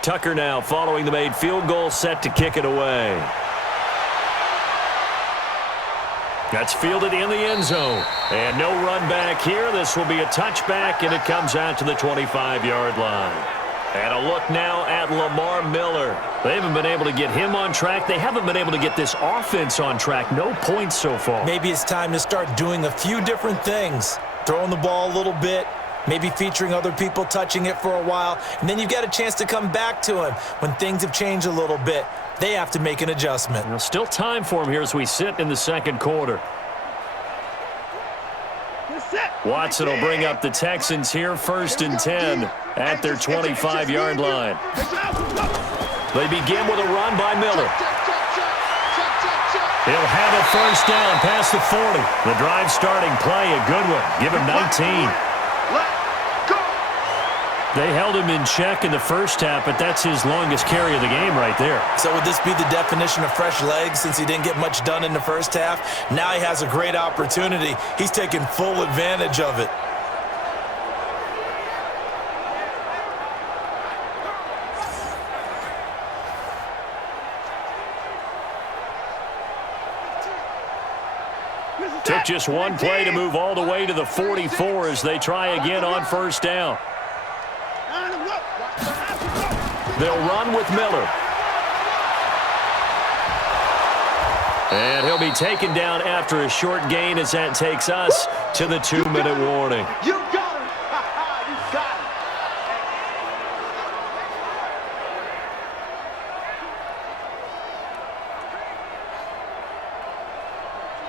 Tucker now following the made field goal, set to kick it away. That's fielded in the end zone. And no run back here. This will be a touchback, and it comes out to the 25-yard line. And a look now at Lamar Miller. They haven't been able to get him on track. They haven't been able to get this offense on track. No points so far. Maybe it's time to start doing a few different things. Throwing the ball a little bit. Maybe featuring other people touching it for a while. And then you've got a chance to come back to him when things have changed a little bit. They have to make an adjustment. Well, still time for him here as we sit in the 2nd quarter. Watson will bring up the Texans here, 1st and 10 at their 25-yard line. They begin with a run by Miller. He'll have a first down past the 40. The drive starting play, a good one. Give him 19. They held him in check in the first half, but that's his longest carry of the game right there. So would this be the definition of fresh legs since he didn't get much done in the first half? Now he has a great opportunity. He's taking full advantage of it. Took just one play to move all the way to the 44 as they try again on first down. They'll run with Miller. And he'll be taken down after a short gain as that takes us to the 2-minute warning. You got him. You got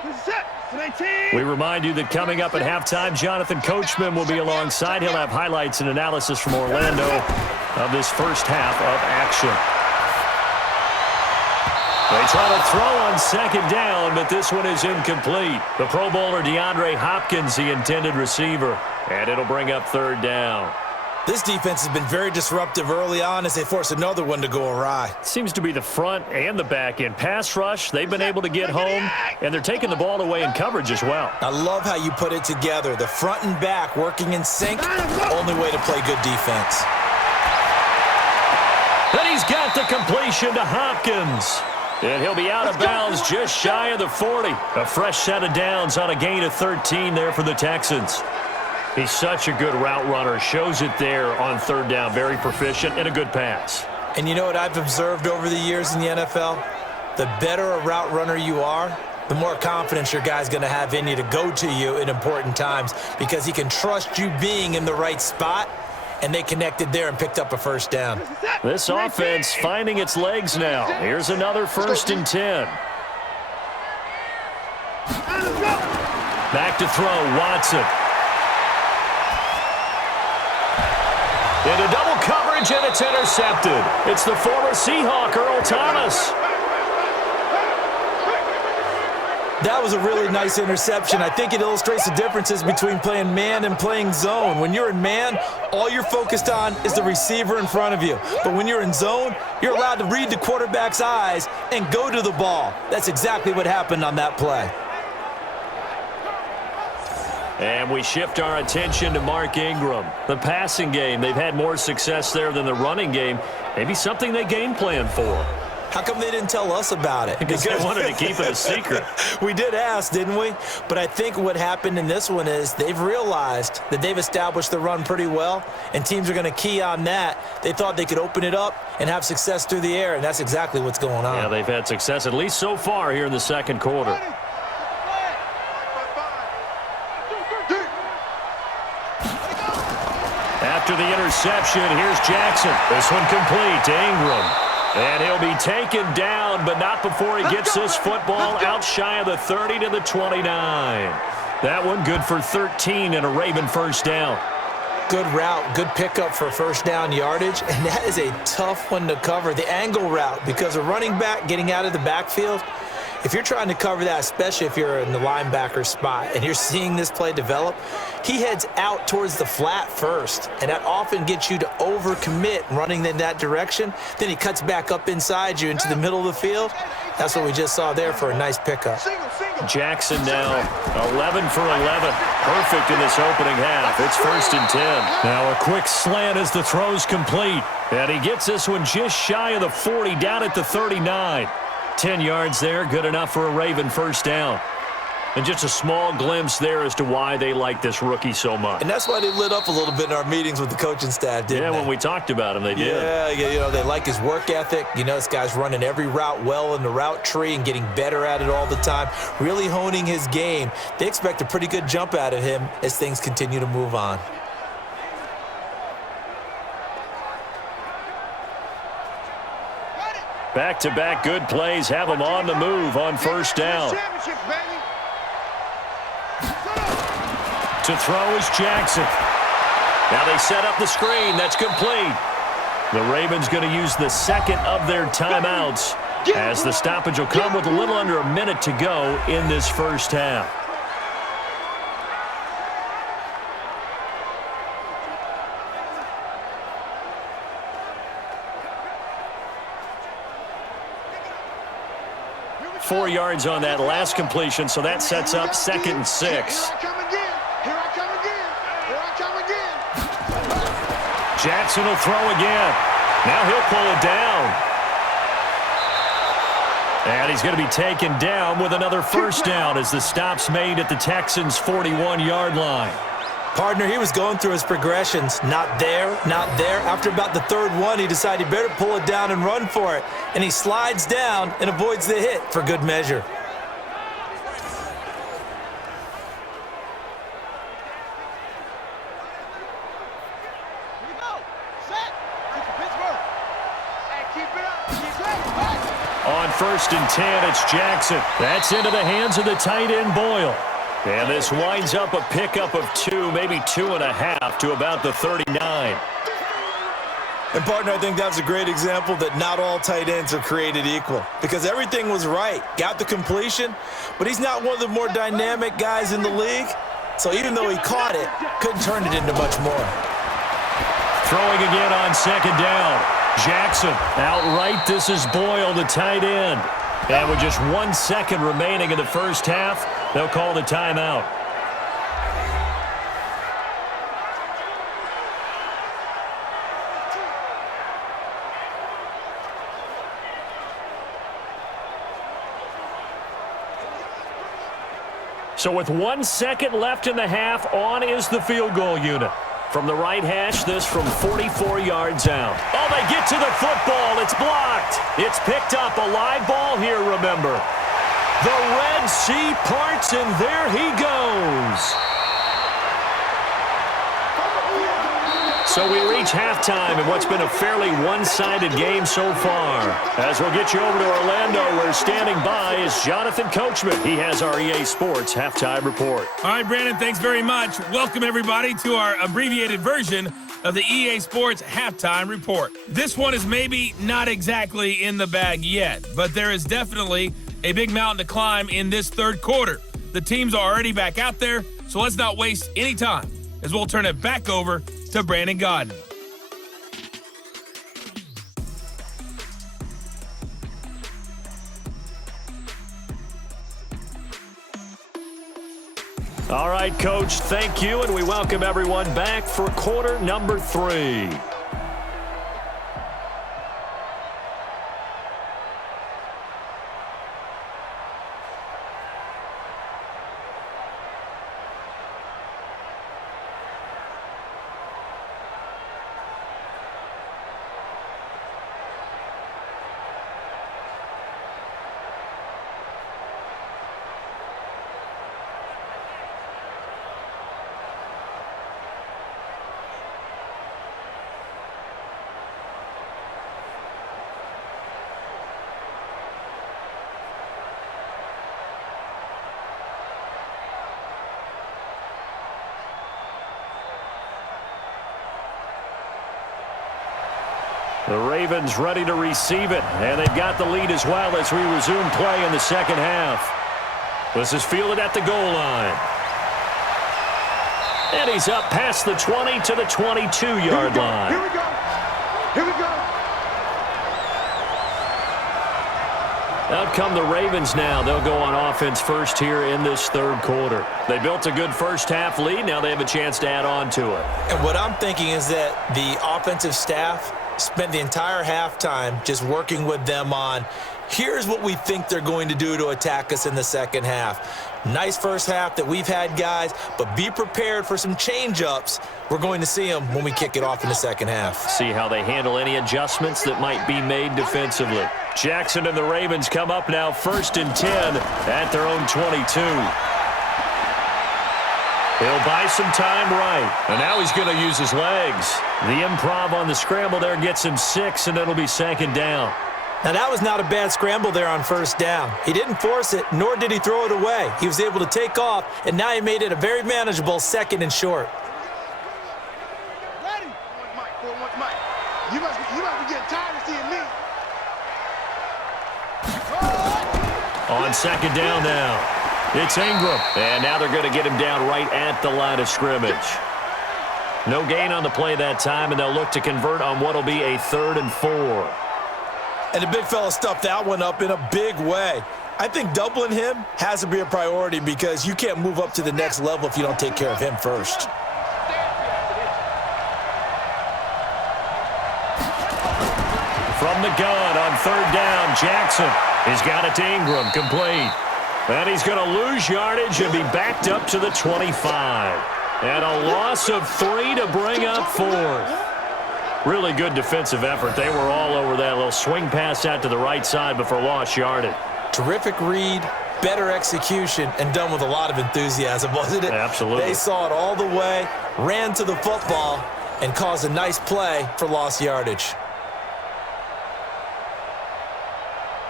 him. This is it. It's an 18. We remind you that coming up at halftime, Jonathan Coachman will be alongside. He'll have highlights and analysis from Orlando of this first half of action. They try to throw on second down, but this one is incomplete. The Pro Bowler DeAndre Hopkins, the intended receiver, and it'll bring up third down. This defense has been very disruptive early on as they force another one to go awry. Seems to be the front and the back end. Pass rush, they've been able to get home, and they're taking the ball away in coverage as well. I love how you put it together. The front and back working in sync, only way to play good defense. And he's got the completion to Hopkins. And he'll be out of bounds just shy of the 40. A fresh set of downs on a gain of 13 there for the Texans. He's such a good route runner. Shows it there on third down. Very proficient and a good pass. And you know what I've observed over the years in the NFL? The better a route runner you are, the more confidence your guy's going to have in you to go to you in important times because he can trust you being in the right spot, and they connected there and picked up a first down. This offense finding its legs now. Here's another 1st and 10. Back to throw, Watson. Into double coverage, and it's intercepted. It's the former Seahawk, Earl Thomas. That was a really nice interception. I think it illustrates the differences between playing man and playing zone. When you're in man, all you're focused on is the receiver in front of you. But when you're in zone, you're allowed to read the quarterback's eyes and go to the ball. That's exactly what happened on that play. And we shift our attention to Mark Ingram. The passing game, they've had more success there than the running game. Maybe something they game plan for. How come they didn't tell us about it? Because they wanted to keep it a secret. We did ask, didn't we? But I think what happened in this one is they've realized that they've established the run pretty well, and teams are going to key on that. They thought they could open it up and have success through the air, and that's exactly what's going on. Yeah, they've had success, at least so far, here in the second quarter. After the interception, here's Jackson. This one complete to Ingram. And he'll be taken down, but not before he gets this football out shy of the 30 to the 29. That one good for 13 and a Raven first down. Good route, good pickup for first down yardage, and that is a tough one to cover. The angle route, because a running back getting out of the backfield, if you're trying to cover that, especially if you're in the linebacker spot and you're seeing this play develop, he heads out towards the flat first, and that often gets you to overcommit running in that direction. Then he cuts back up inside you into the middle of the field. That's what we just saw there for a nice pickup. Jackson now 11 for 11. Perfect in this opening half. It's 1st and 10. Now a quick slant as the throw's complete. And he gets this one just shy of the 40, down at the 39. 10 yards there, good enough for a Raven first down. And just a small glimpse there as to why they like this rookie so much. And that's why they lit up a little bit in our meetings with the coaching staff, didn't they? Yeah, when we talked about him, they did. Yeah, you know, they like his work ethic. You know, this guy's running every route well in the route tree and getting better at it all the time, really honing his game. They expect a pretty good jump out of him as things continue to move on. Back-to-back good plays have them on the move on first down. To throw is Jackson. Now they set up the screen. That's complete. The Ravens going to use the second of their timeouts as the stoppage will come with a little under a minute to go in this first half. 4 yards on that last completion, so that sets up 2nd and 6. Here I come again. Here I come again. Here I come again. Jackson will throw again. Now he'll pull it down. And he's going to be taken down with another first down as the stop's made at the Texans' 41-yard line. Partner, he was going through his progressions. Not there, not there. After about the 3rd one, he decided he better pull it down and run for it. And he slides down and avoids the hit for good measure. Here we go. Set. Pittsburgh. Hey, keep it up. Keep it up. On 1st and 10, it's Jackson. That's into the hands of the tight end, Boyle. And this winds up a pickup of 2, maybe 2.5 to about the 39. And, partner, I think that was a great example that not all tight ends are created equal because everything was right. Got the completion, but he's not one of the more dynamic guys in the league. So even though he caught it, couldn't turn it into much more. Throwing again on 2nd down. Jackson outright. This is Boyle, the tight end. And with just 1 second remaining in the first half, they'll call the timeout. So with 1 second left in the half, on is the field goal unit. From the right hash, this from 44 yards out. Oh, they get to the football. It's blocked. It's picked up. A live ball here, remember. The Red Sea parts, and there he goes. So we reach halftime in what's been a fairly one-sided game so far. As we'll get you over to Orlando, where standing by is Jonathan Coachman. He has our EA Sports halftime report. All right, Brandon, thanks very much. Welcome, everybody, to our abbreviated version of the EA Sports halftime report. This one is maybe not exactly in the bag yet, but there is definitely a big mountain to climb in this 3rd quarter. The teams are already back out there, so let's not waste any time as we'll turn it back over to Brandon Gaudin. All right, Coach, thank you, and we welcome everyone back for quarter number 3. The Ravens ready to receive it, and they've got the lead as well as we resume play in the second half. This is fielded at the goal line. And he's up past the 20 to the 22-yard line. Here we go. Here we go. Out come the Ravens now. They'll go on offense first here in this 3rd quarter. They built a good first half lead. Now they have a chance to add on to it. And what I'm thinking is that the offensive staff spent the entire halftime just working with them on, here's what we think they're going to do to attack us in the second half. Nice first half that we've had, guys, but be prepared for some change-ups. We're going to see them when we kick it off in the second half. See how they handle any adjustments that might be made defensively. Jackson and the Ravens come up now 1st and 10 at their own 22. He'll buy some time right. And now he's going to use his legs. The improv on the scramble there gets him 6, and it'll be 2nd down. Now, that was not a bad scramble there on 1st down. He didn't force it, nor did he throw it away. He was able to take off, and now he made it a very manageable 2nd and short. Ready? Mike. You must be getting tired of seeing me. On 2nd down now. It's Ingram. And now they're going to get him down right at the line of scrimmage. No gain on the play that time, and they'll look to convert on what will be a 3rd and 4. And the big fella stuffed that one up in a big way. I think doubling him has to be a priority because you can't move up to the next level if you don't take care of him first. From the gun on third down, Jackson. He's got it to Ingram, complete. And he's going to lose yardage and be backed up to the 25. And a loss of 3 to bring up 4th. Really good defensive effort. They were all over that little swing pass out to the right side before lost yardage. Terrific read, better execution, and done with a lot of enthusiasm, wasn't it? Absolutely. They saw it all the way, ran to the football, and caused a nice play for lost yardage.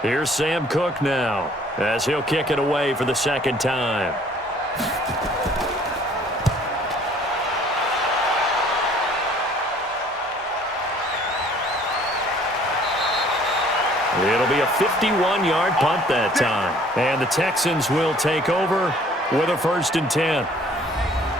Here's Sam Cook now, as he'll kick it away for the second time. It'll be a 51-yard punt that time. And the Texans will take over with a 1st and 10.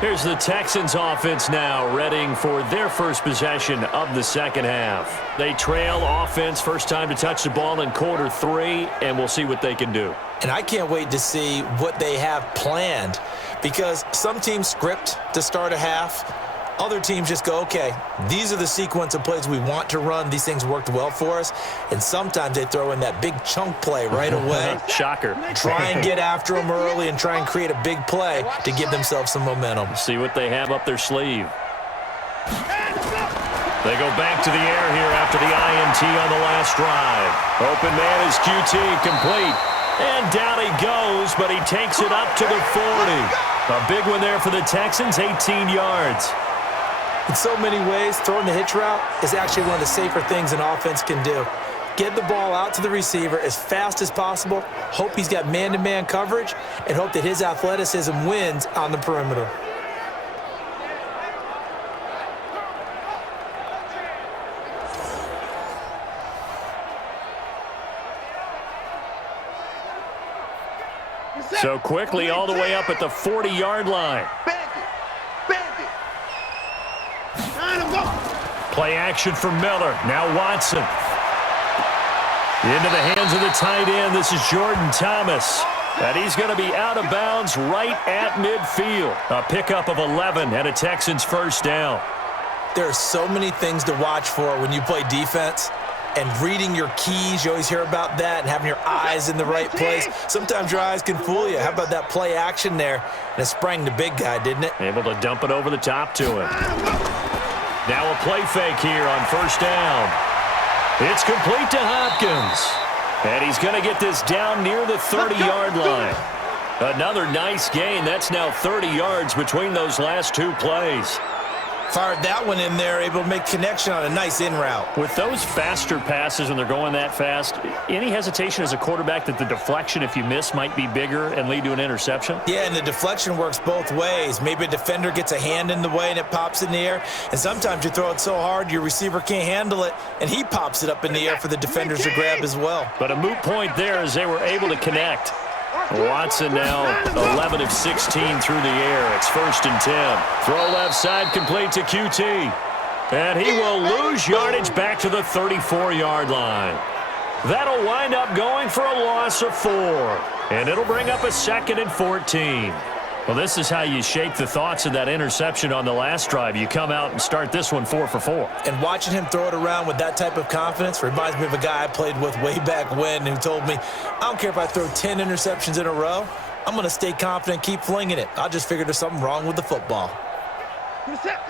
Here's the Texans offense now, readying for their first possession of the second half. They trail offense, first time to touch the ball in quarter 3, and we'll see what they can do. And I can't wait to see what they have planned because some teams script to start a half. Other teams just go, okay, these are the sequence of plays we want to run. These things worked well for us. And sometimes they throw in that big chunk play right away. Shocker. Try and get after them early and try and create a big play to give themselves some momentum. See what they have up their sleeve. They go back to the air here after the INT on the last drive. Open man is QT, complete. And down he goes, but he takes it up to the 40. A big one there for the Texans, 18 yards. In so many ways, throwing the hitch route is actually one of the safer things an offense can do. Get the ball out to the receiver as fast as possible, hope he's got man-to-man coverage, and hope that his athleticism wins on the perimeter. So quickly all the way up at the 40-yard line. Play action for Miller. Now Watson. Into the hands of the tight end. This is Jordan Thomas. And he's going to be out of bounds right at midfield. A pickup of 11 and a Texans first down. There are so many things to watch for when you play defense. And reading your keys, you always hear about that, and having your eyes in the right place. Sometimes your eyes can fool you. How about that play action there? And it sprang the big guy, didn't it? Able to dump it over the top to him. Now a play fake here on first down. It's complete to Hopkins. And he's going to get this down near the 30-yard line. Another nice gain. That's now 30 yards between those last 2 plays. Fired that one in there, able to make connection on a nice in route. With those faster passes when they're going that fast, any hesitation as a quarterback that the deflection, if you miss, might be bigger and lead to an interception? Yeah, and the deflection works both ways. Maybe a defender gets a hand in the way and it pops in the air. And sometimes you throw it so hard your receiver can't handle it, and he pops it up in the air for the defenders to grab as well. But a moot point there as they were able to connect. Watson now 11 of 16 through the air. It's 1st and 10. Throw left side complete to QT. And he will lose yardage back to the 34-yard line. That'll wind up going for a loss of 4. And it'll bring up a 2nd and 14. Well, this is how you shake the thoughts of that interception on the last drive. You come out and start this one 4 for 4. And watching him throw it around with that type of confidence reminds me of a guy I played with way back when who told me, I don't care if I throw 10 interceptions in a row, I'm going to stay confident, keep flinging it. I just figured there's something wrong with the football. Check,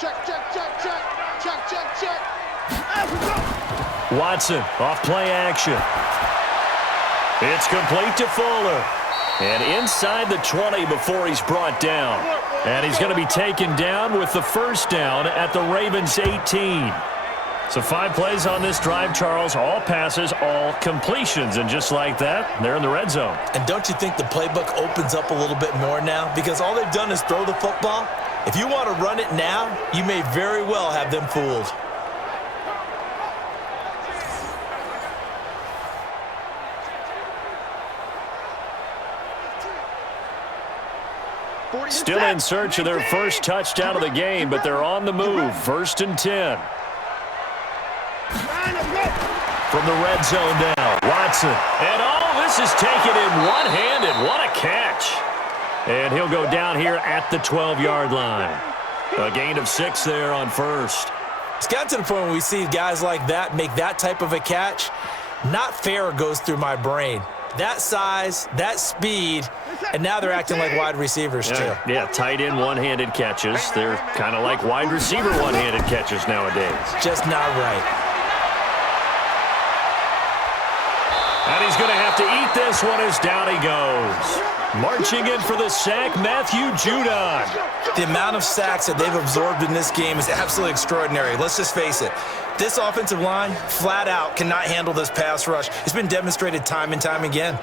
check, check, check, check, check, check. Watson off play action. It's complete to Fuller. And inside the 20 before he's brought down. And he's going to be taken down with the first down at the Ravens 18. So 5 plays on this drive, Charles. All passes, all completions. And just like that, they're in the red zone. And don't you think the playbook opens up a little bit more now? Because all they've done is throw the football. If you want to run it now, you may very well have them fooled. Still in search of their first touchdown of the game, but they're on the move. 1st and 10. From the red zone now, Watson. And all this is taken in one-handed. What a catch. And he'll go down here at the 12-yard line. A gain of 6 there on first. It's got to the point when we see guys like that make that type of a catch. Not fair goes through my brain. That size, that speed, and now they're acting like wide receivers too. Yeah, tight end one-handed catches. They're kind of like wide receiver one-handed catches nowadays. Just not right. And he's going to have to eat this one as down he goes. Marching in for the sack, Matthew Judon. The amount of sacks that they've absorbed in this game is absolutely extraordinary. Let's just face it. This offensive line, flat out, cannot handle this pass rush. It's been demonstrated time and time again.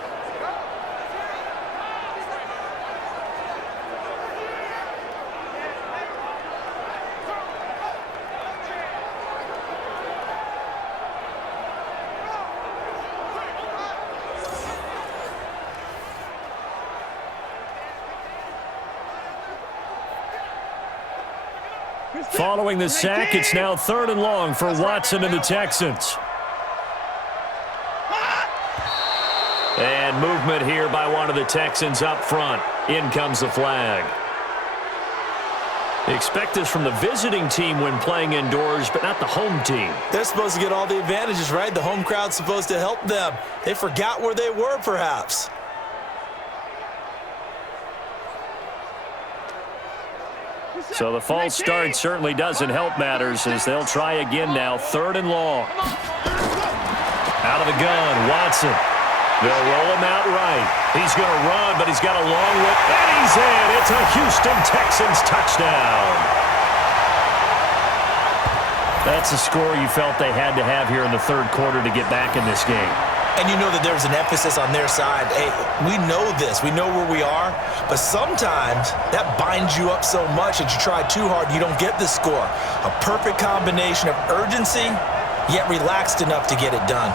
Following the sack, it's now 3rd and long for Watson and the Texans. And movement here by one of the Texans up front. In comes the flag. Expect this from the visiting team when playing indoors, but not the home team. They're supposed to get all the advantages, right? The home crowd's supposed to help them. They forgot where they were, perhaps. So the false start certainly doesn't help matters as they'll try again now. 3rd and long. Out of the gun, Watson. They'll roll him out right. He's going to run, but he's got a long way. And he's in. It's a Houston Texans touchdown. That's a score you felt they had to have here in the 3rd quarter to get back in this game. And you know that there's an emphasis on their side. Hey, we know this. We know where we are. But sometimes that binds you up so much that you try too hard, you don't get the score. A perfect combination of urgency, yet relaxed enough to get it done.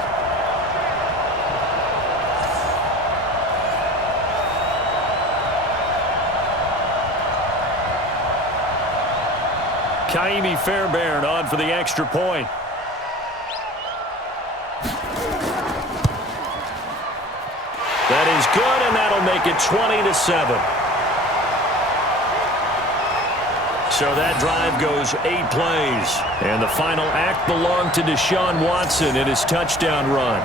Kaimi Fairbairn on for the extra point. That is good, and that'll make it 20-7. So that drive goes 8 plays. And the final act belonged to Deshaun Watson in his touchdown run.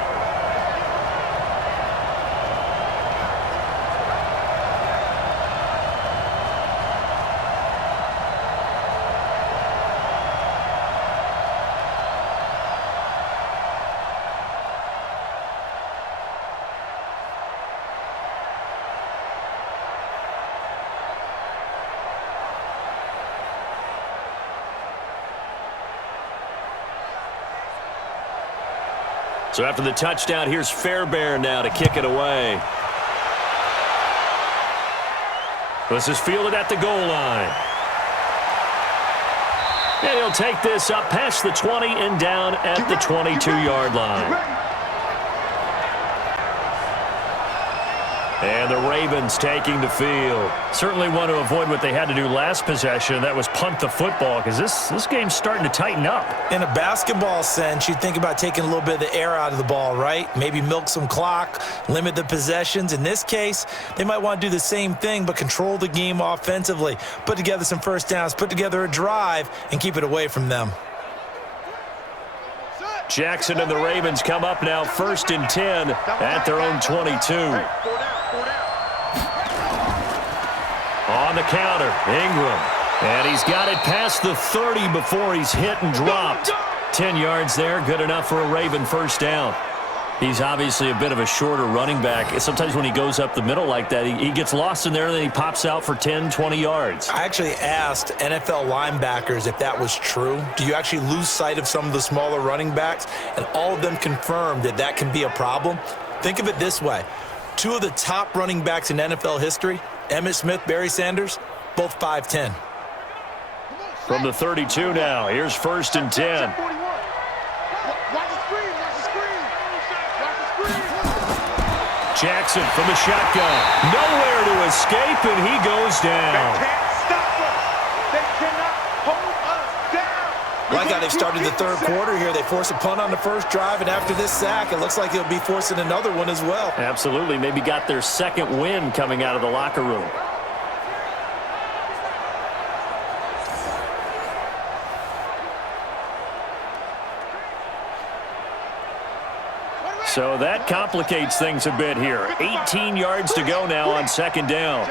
So after the touchdown, here's Fairbairn now to kick it away. This is fielded at the goal line. And he'll take this up past the 20 and down at the 22-yard line. And the Ravens taking the field. Certainly want to avoid what they had to do last possession. That was punt the football, because this game's starting to tighten up. In a basketball sense, you think about taking a little bit of the air out of the ball, right? Maybe milk some clock, limit the possessions. In this case, they might want to do the same thing, but control the game offensively. Put together some first downs, put together a drive, and keep it away from them. Jackson and the Ravens come up now 1st and 10 at their own 22. On the counter, Ingram. And he's got it past the 30 before he's hit and dropped. 10 yards there, good enough for a Raven first down. He's obviously a bit of a shorter running back. Sometimes when he goes up the middle like that, he gets lost in there and then he pops out for 10, 20 yards. I actually asked NFL linebackers if that was true. Do you actually lose sight of some of the smaller running backs? And all of them confirmed that that can be a problem. Think of it this way. 2 of the top running backs in NFL history, Emmitt Smith, Barry Sanders, both 5'10". From the 32 now, here's 1st and 10. Jackson from the shotgun. Nowhere to escape, and he goes down. They can't stop us. They cannot hold us down. like how they've started the third quarter here. They force a punt on the first drive, and after this sack, it looks like they'll be forcing another one as well. Absolutely. Maybe got their second win coming out of the locker room. So that complicates things a bit here. 18 yards to go now on second down.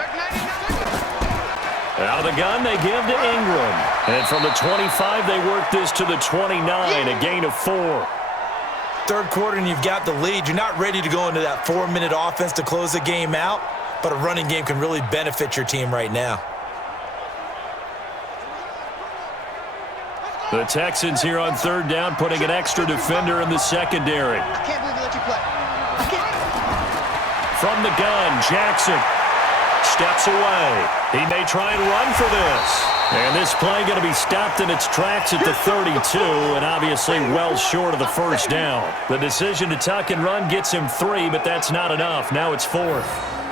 Out of the gun, they give to Ingram. And from the 25, they work this to the 29, a gain of 4. Third quarter, and you've got the lead. You're not ready to go into that 4-minute offense to close the game out, but a running game can really benefit your team right now. The Texans here on third down, putting an extra defender in the secondary. I can't believe they let you play. I can't. From the gun, Jackson steps away. He may try and run for this. And this play going to be stopped in its tracks at the 32, and obviously well short of the first down. The decision to tuck and run gets him 3, but that's not enough. Now it's 4th.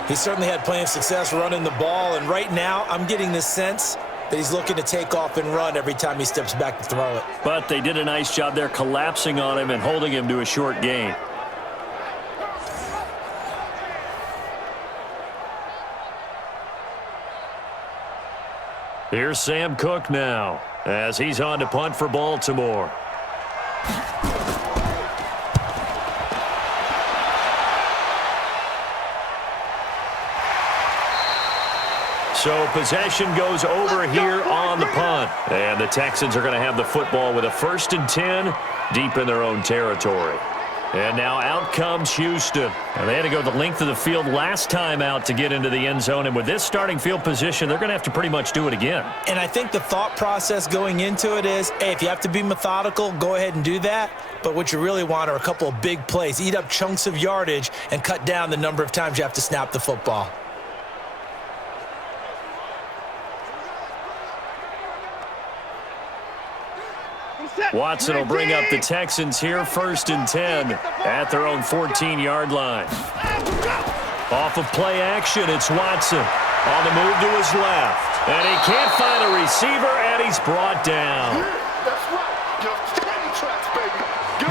He certainly had plenty of success running the ball, and right now I'm getting this sense that he's looking to take off and run every time he steps back to throw it. But they did a nice job there collapsing on him and holding him to a short gain. Here's Sam Cook now as he's on to punt for Baltimore. So possession goes over here on the punt. And the Texans are going to have the football with a 1st and 10 deep in their own territory. And now out comes Houston. And they had to go the length of the field last time out to get into the end zone. And with this starting field position, they're going to have to pretty much do it again. And I think the thought process going into it is, hey, if you have to be methodical, go ahead and do that. But what you really want are a couple of big plays. Eat up chunks of yardage and cut down the number of times you have to snap the football. Watson will bring up the Texans here, 1st and 10 at their own 14-yard line. Off of play action, it's Watson on the move to his left. And he can't find a receiver, and he's brought down.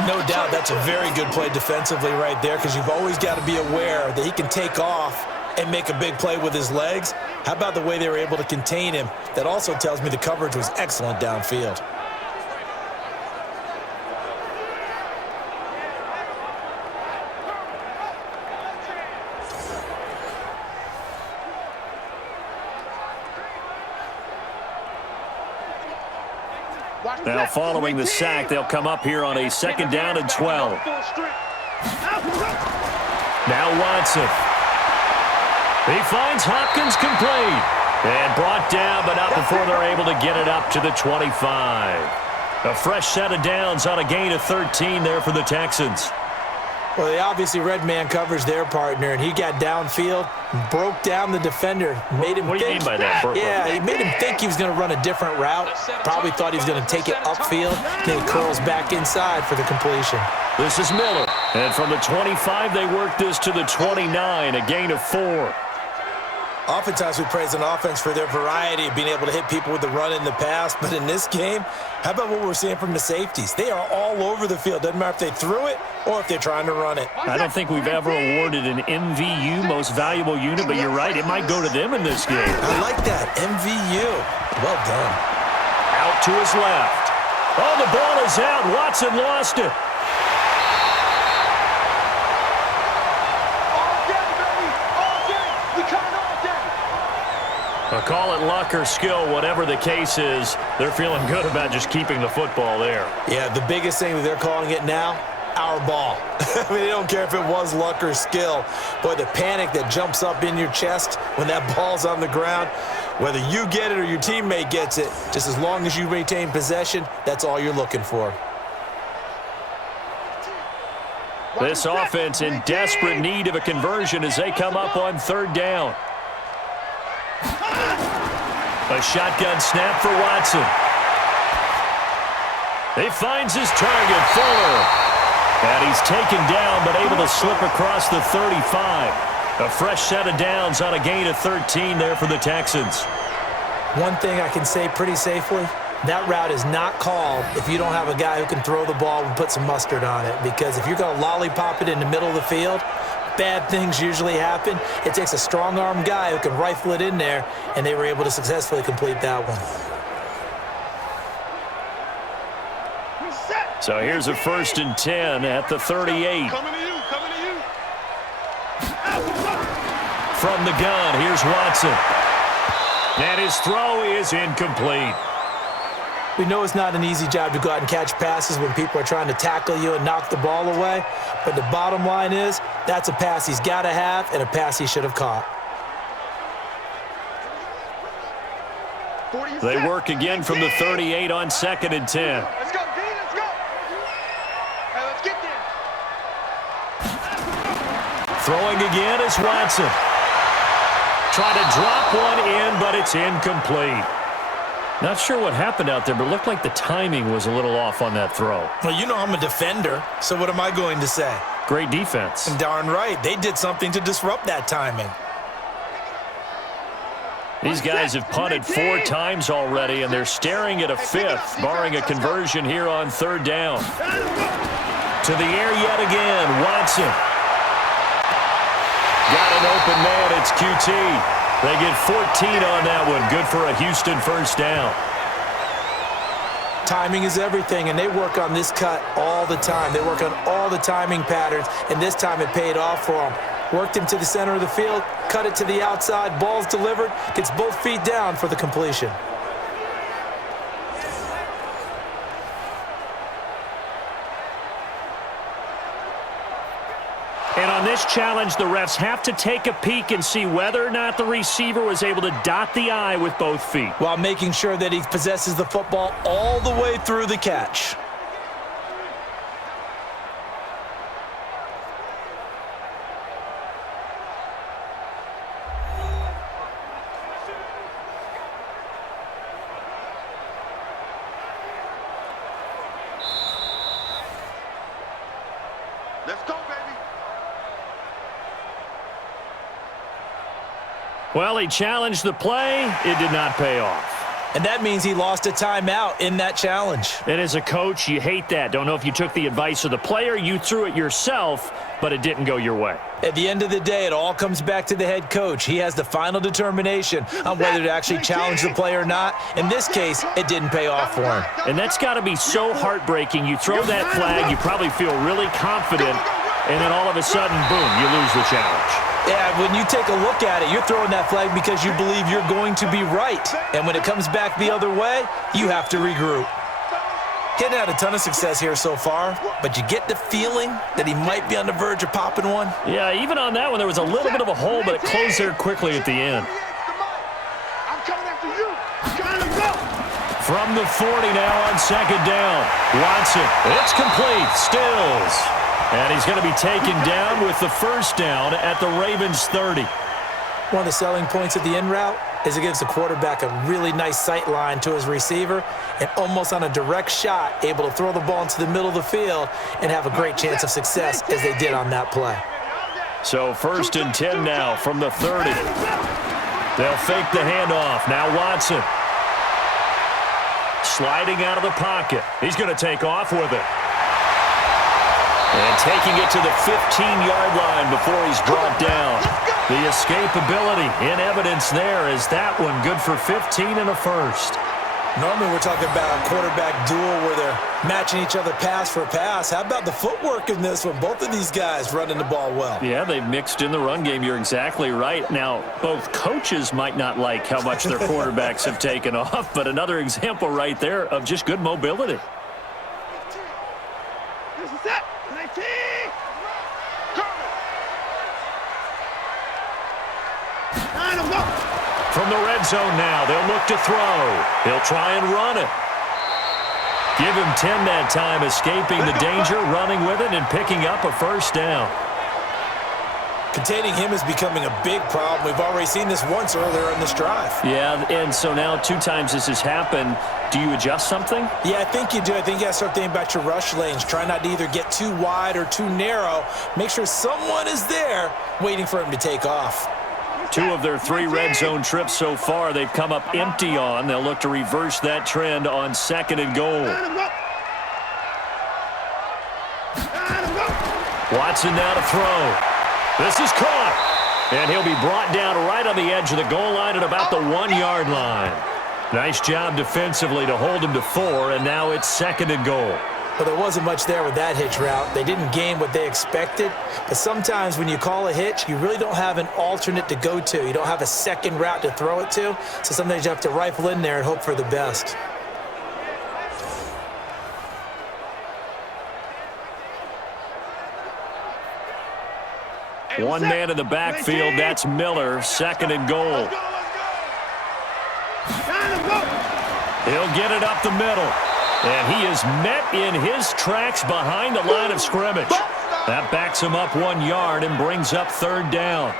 No doubt that's a very good play defensively right there, because you've always got to be aware that he can take off and make a big play with his legs. How about the way they were able to contain him? That also tells me the coverage was excellent downfield. Now following the sack, they'll come up here on a 2nd down and 12. Now Watson. He finds Hopkins complete. And brought down, but not before they're able to get it up to the 25. A fresh set of downs on a gain of 13 there for the Texans. Well, they obviously read man coverage their partner, and he got downfield, broke down the defender, made him What do you mean by that, Burke? Yeah, he made him think he was going to run a different route. Probably thought he was going to take it upfield. Then he curls back inside for the completion. This is Miller. And from the 25, they work this to the 29, a gain of 4. Oftentimes we praise an offense for their variety of being able to hit people with the run in the pass, but in this game, how about what we're seeing from the safeties? They are all over the field. Doesn't matter if they threw it or if they're trying to run it. I don't think we've ever awarded an MVU, most valuable unit, but you're right, it might go to them in this game. I like that, MVU. Well done. Out to his left. Oh, the ball is out. Watson lost it. Call it luck or skill, whatever the case is, they're feeling good about just keeping the football there. Yeah, the biggest thing that they're calling it now, our ball. I mean, they don't care if it was luck or skill. Boy, the panic that jumps up in your chest when that ball's on the ground, whether you get it or your teammate gets it, just as long as you retain possession, that's all you're looking for. This offense in desperate need of a conversion as they come up on 3rd down. A shotgun snap for Watson. He finds his target, Fuller. And he's taken down, but able to slip across the 35. A fresh set of downs on a gain of 13 there for the Texans. One thing I can say pretty safely, That route is not called if you don't have a guy who can throw the ball and put some mustard on it, because if you're going to lollipop it in the middle of the field, bad things usually happen. It takes a strong-arm guy who can rifle it in there, and they were able to successfully complete that one. So here's a 1st and 10 at the 38. Coming to you, coming to you. From the gun, here's Watson. And his throw is incomplete. We know it's not an easy job to go out and catch passes when people are trying to tackle you and knock the ball away, but the bottom line is that's a pass he's got to have and a pass he should have caught. They work again from the 38 on 2nd and 10. Let's go, D, let's go. Hey, let's get there. Throwing again is Watson. Trying to drop one in, but it's incomplete. Not sure what happened out there, but it looked like the timing was a little off on that throw. Well, you know I'm a defender, so what am I going to say? Great defense. And darn right, they did something to disrupt that timing. These guys have punted 4 times already, and they're staring at a 5th, barring a conversion here on 3rd down. To the air yet again, Watson. Got an open man, it's QT. They get 14 on that one. Good for a Houston 1st down. Timing is everything, and they work on this cut all the time. They work on all the timing patterns, and this time it paid off for them. Worked him to the center of the field, cut it to the outside, ball's delivered, gets both feet down for the completion. And on this challenge, the refs have to take a peek and see whether or not the receiver was able to dot the I with both feet, while making sure that he possesses the football all the way through the catch. Let's go, baby. Well, he challenged the play. It did not pay off. And that means he lost a timeout in that challenge. And as a coach, you hate that. Don't know if you took the advice of the player, you threw it yourself, but it didn't go your way. At the end of the day, it all comes back to the head coach. He has the final determination on whether to actually challenge the play or not. In this case, it didn't pay off for him. And that's got to be so heartbreaking. You throw that flag, you probably feel really confident, and then all of a sudden, boom, you lose the challenge. Yeah, when you take a look at it, you're throwing that flag because you believe you're going to be right. And when it comes back the other way, you have to regroup. Getting had a ton of success here so far, but you get the feeling that he might be on the verge of popping one. Yeah, even on that one, there was a little bit of a hole, but it closed there quickly at the end. I'm coming after you. Trying to go. From the 40 now on 2nd down. Watson, it's complete, Stills. And he's going to be taken down with the 1st down at the Ravens 30. One of the selling points of the in route is it gives the quarterback a really nice sight line to his receiver and almost on a direct shot able to throw the ball into the middle of the field and have a great chance of success as they did on that play. So 1st and 10 now from the 30. They'll fake the handoff. Now Watson. Sliding out of the pocket. He's going to take off with it. And taking it to the 15-yard line before he's brought down. The escapability in evidence there is that one good for 15 and a 1st. Normally we're talking about a quarterback duel where they're matching each other pass for pass. How about the footwork in this one? Both of these guys running the ball well. Yeah, they've mixed in the run game. You're exactly right. Now, both coaches might not like how much their quarterbacks have taken off, but another example right there of just good mobility. This is it. 19. From the red zone now, they'll look to throw. He'll try and run it. Give him 10 that time, escaping the danger, running with it, and picking up a 1st down. Containing him is becoming a big problem. We've already seen this once earlier in this drive. Yeah, and so now 2 times this has happened. Do you adjust something? Yeah, I think you do. I think you got to start thinking about your rush lanes. Try not to either get too wide or too narrow. Make sure someone is there waiting for him to take off. 2 of their 3 red zone trips so far, they've come up empty on. They'll look to reverse that trend on 2nd and goal. Watson now to throw. This is caught. And he'll be brought down right on the edge of the goal line at about the 1-yard line. Nice job defensively to hold him to 4, and now it's 2nd and goal. Well, there wasn't much there with that hitch route. They didn't gain what they expected. But sometimes when you call a hitch, you really don't have an alternate to go to. You don't have a second route to throw it to. So sometimes you have to rifle in there and hope for the best. One man in the backfield, that's Miller, 2nd and goal. He'll get it up the middle. And he is met in his tracks behind the line of scrimmage. That backs him up 1 yard and brings up 3rd down.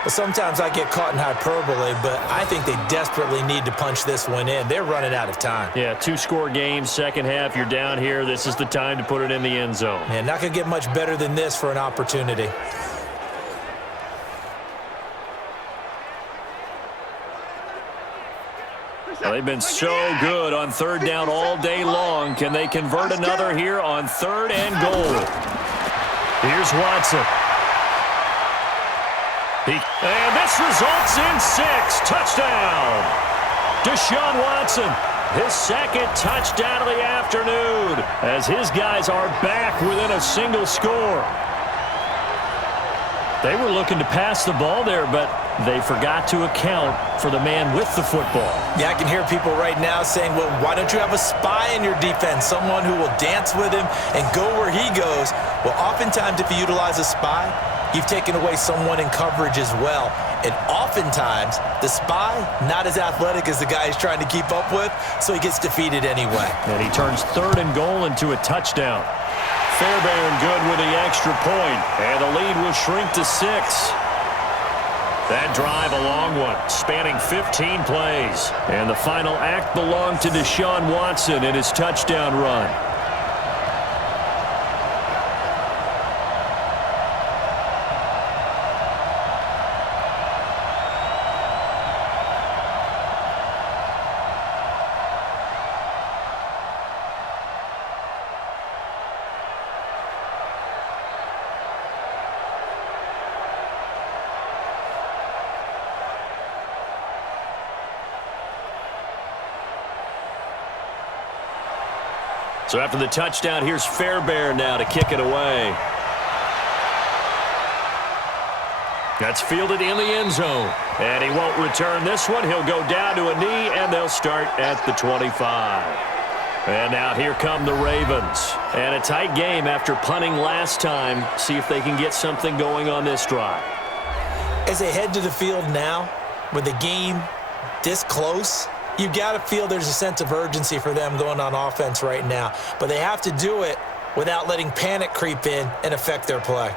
Well, sometimes I get caught in hyperbole, but I think they desperately need to punch this one in. They're running out of time. Yeah, 2-score game, second half, you're down here. This is the time to put it in the end zone. Man, not going to get much better than this for an opportunity. Well, they've been so good on 3rd down all day long. Can they convert another here on 3rd and goal? Here's Watson. And this results in 6. Touchdown. Deshaun Watson, his 2nd touchdown of the afternoon, as his guys are back within a single score. They were looking to pass the ball there, but they forgot to account for the man with the football. Yeah, I can hear people right now saying, well, why don't you have a spy in your defense, someone who will dance with him and go where he goes? Well, oftentimes if you utilize a spy, you've taken away someone in coverage as well. And oftentimes, the spy, not as athletic as the guy he's trying to keep up with, so he gets defeated anyway. And he turns 3rd and goal into a touchdown. Fairbairn good with the extra point, and the lead will shrink to 6. That drive a long one, spanning 15 plays. And the final act belonged to Deshaun Watson in his touchdown run. So after the touchdown, here's Fairbairn now to kick it away. That's fielded in the end zone. And he won't return this one. He'll go down to a knee, and they'll start at the 25. And now here come the Ravens. And a tight game after punting last time. See if they can get something going on this drive. As they head to the field now, with the game this close, you've got to feel there's a sense of urgency for them going on offense right now. But they have to do it without letting panic creep in and affect their play.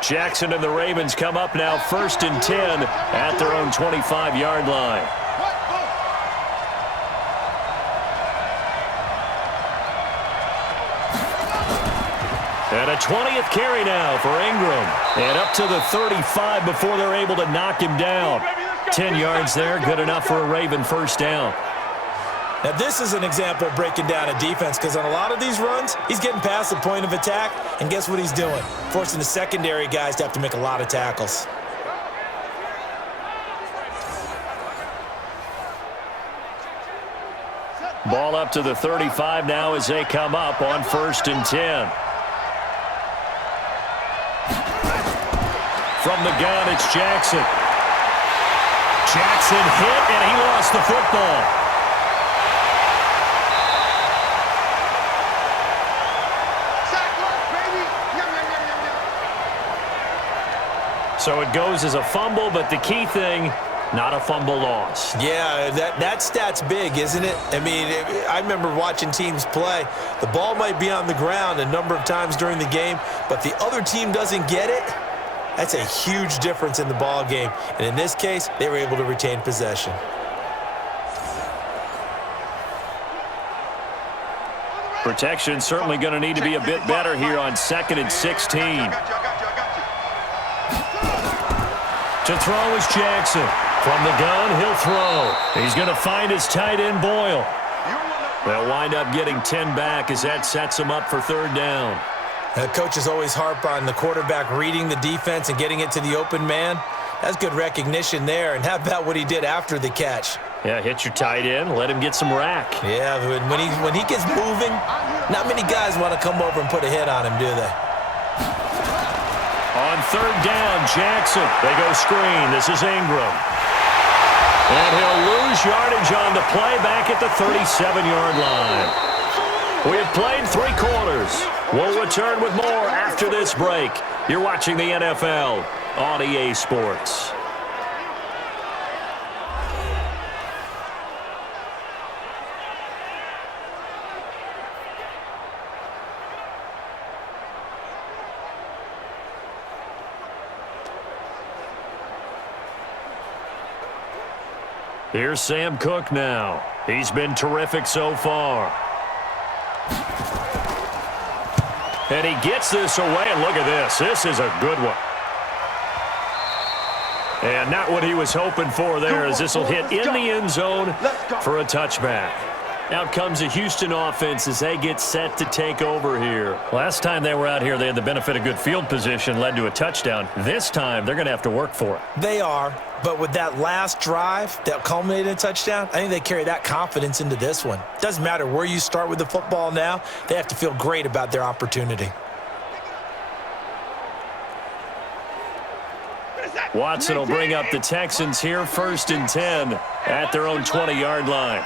Jackson and the Ravens come up now 1st and 10 at their own 25-yard line. And a 20th carry now for Ingram. And up to the 35 before they're able to knock him down. 10 yards there, good enough for a Raven first down. Now, this is an example of breaking down a defense, because on a lot of these runs, he's getting past the point of attack, and guess what he's doing? Forcing the secondary guys to have to make a lot of tackles. Ball up to the 35 now as they come up on 1st and 10. From the gun, it's Jackson. Jackson hit, and he lost the football. So it goes as a fumble, but the key thing, not a fumble loss. Yeah, that stat's big, isn't it? I mean, I remember watching teams play. The ball might be on the ground a number of times during the game, but the other team doesn't get it. That's a huge difference in the ball game. And in this case, they were able to retain possession. Protection certainly going to need to be a bit better here on 2nd and 16. To throw is Jackson. From the gun, he'll throw. He's going to find his tight end, Boyle. They'll wind up getting 10 back as that sets him up for third down. Coaches always harp on the quarterback reading the defense and getting it to the open man. That's good recognition there. And how about what he did after the catch? Yeah, hit your tight end, let him get some rack. Yeah, when he gets moving, not many guys want to come over and put a hit on him, do they? On third down, Jackson. They go screen. This is Ingram. And he'll lose yardage on the play back at the 37-yard line. We have played 3 quarters. We'll return with more after this break. You're watching the NFL on EA Sports. Here's Sam Cook now. He's been terrific so far. And he gets this away, and look at this. This is a good one. And not what he was hoping for there, as this will hit in the end zone for a touchback. Out comes the Houston offense as they get set to take over here. Last time they were out here, they had the benefit of good field position, led to a touchdown. This time, they're going to have to work for it. They are, but with that last drive that culminated in a touchdown, I think they carry that confidence into this one. Doesn't matter where you start with the football now, they have to feel great about their opportunity. Watson will bring up the Texans here, 1st and 10 at their own 20-yard line.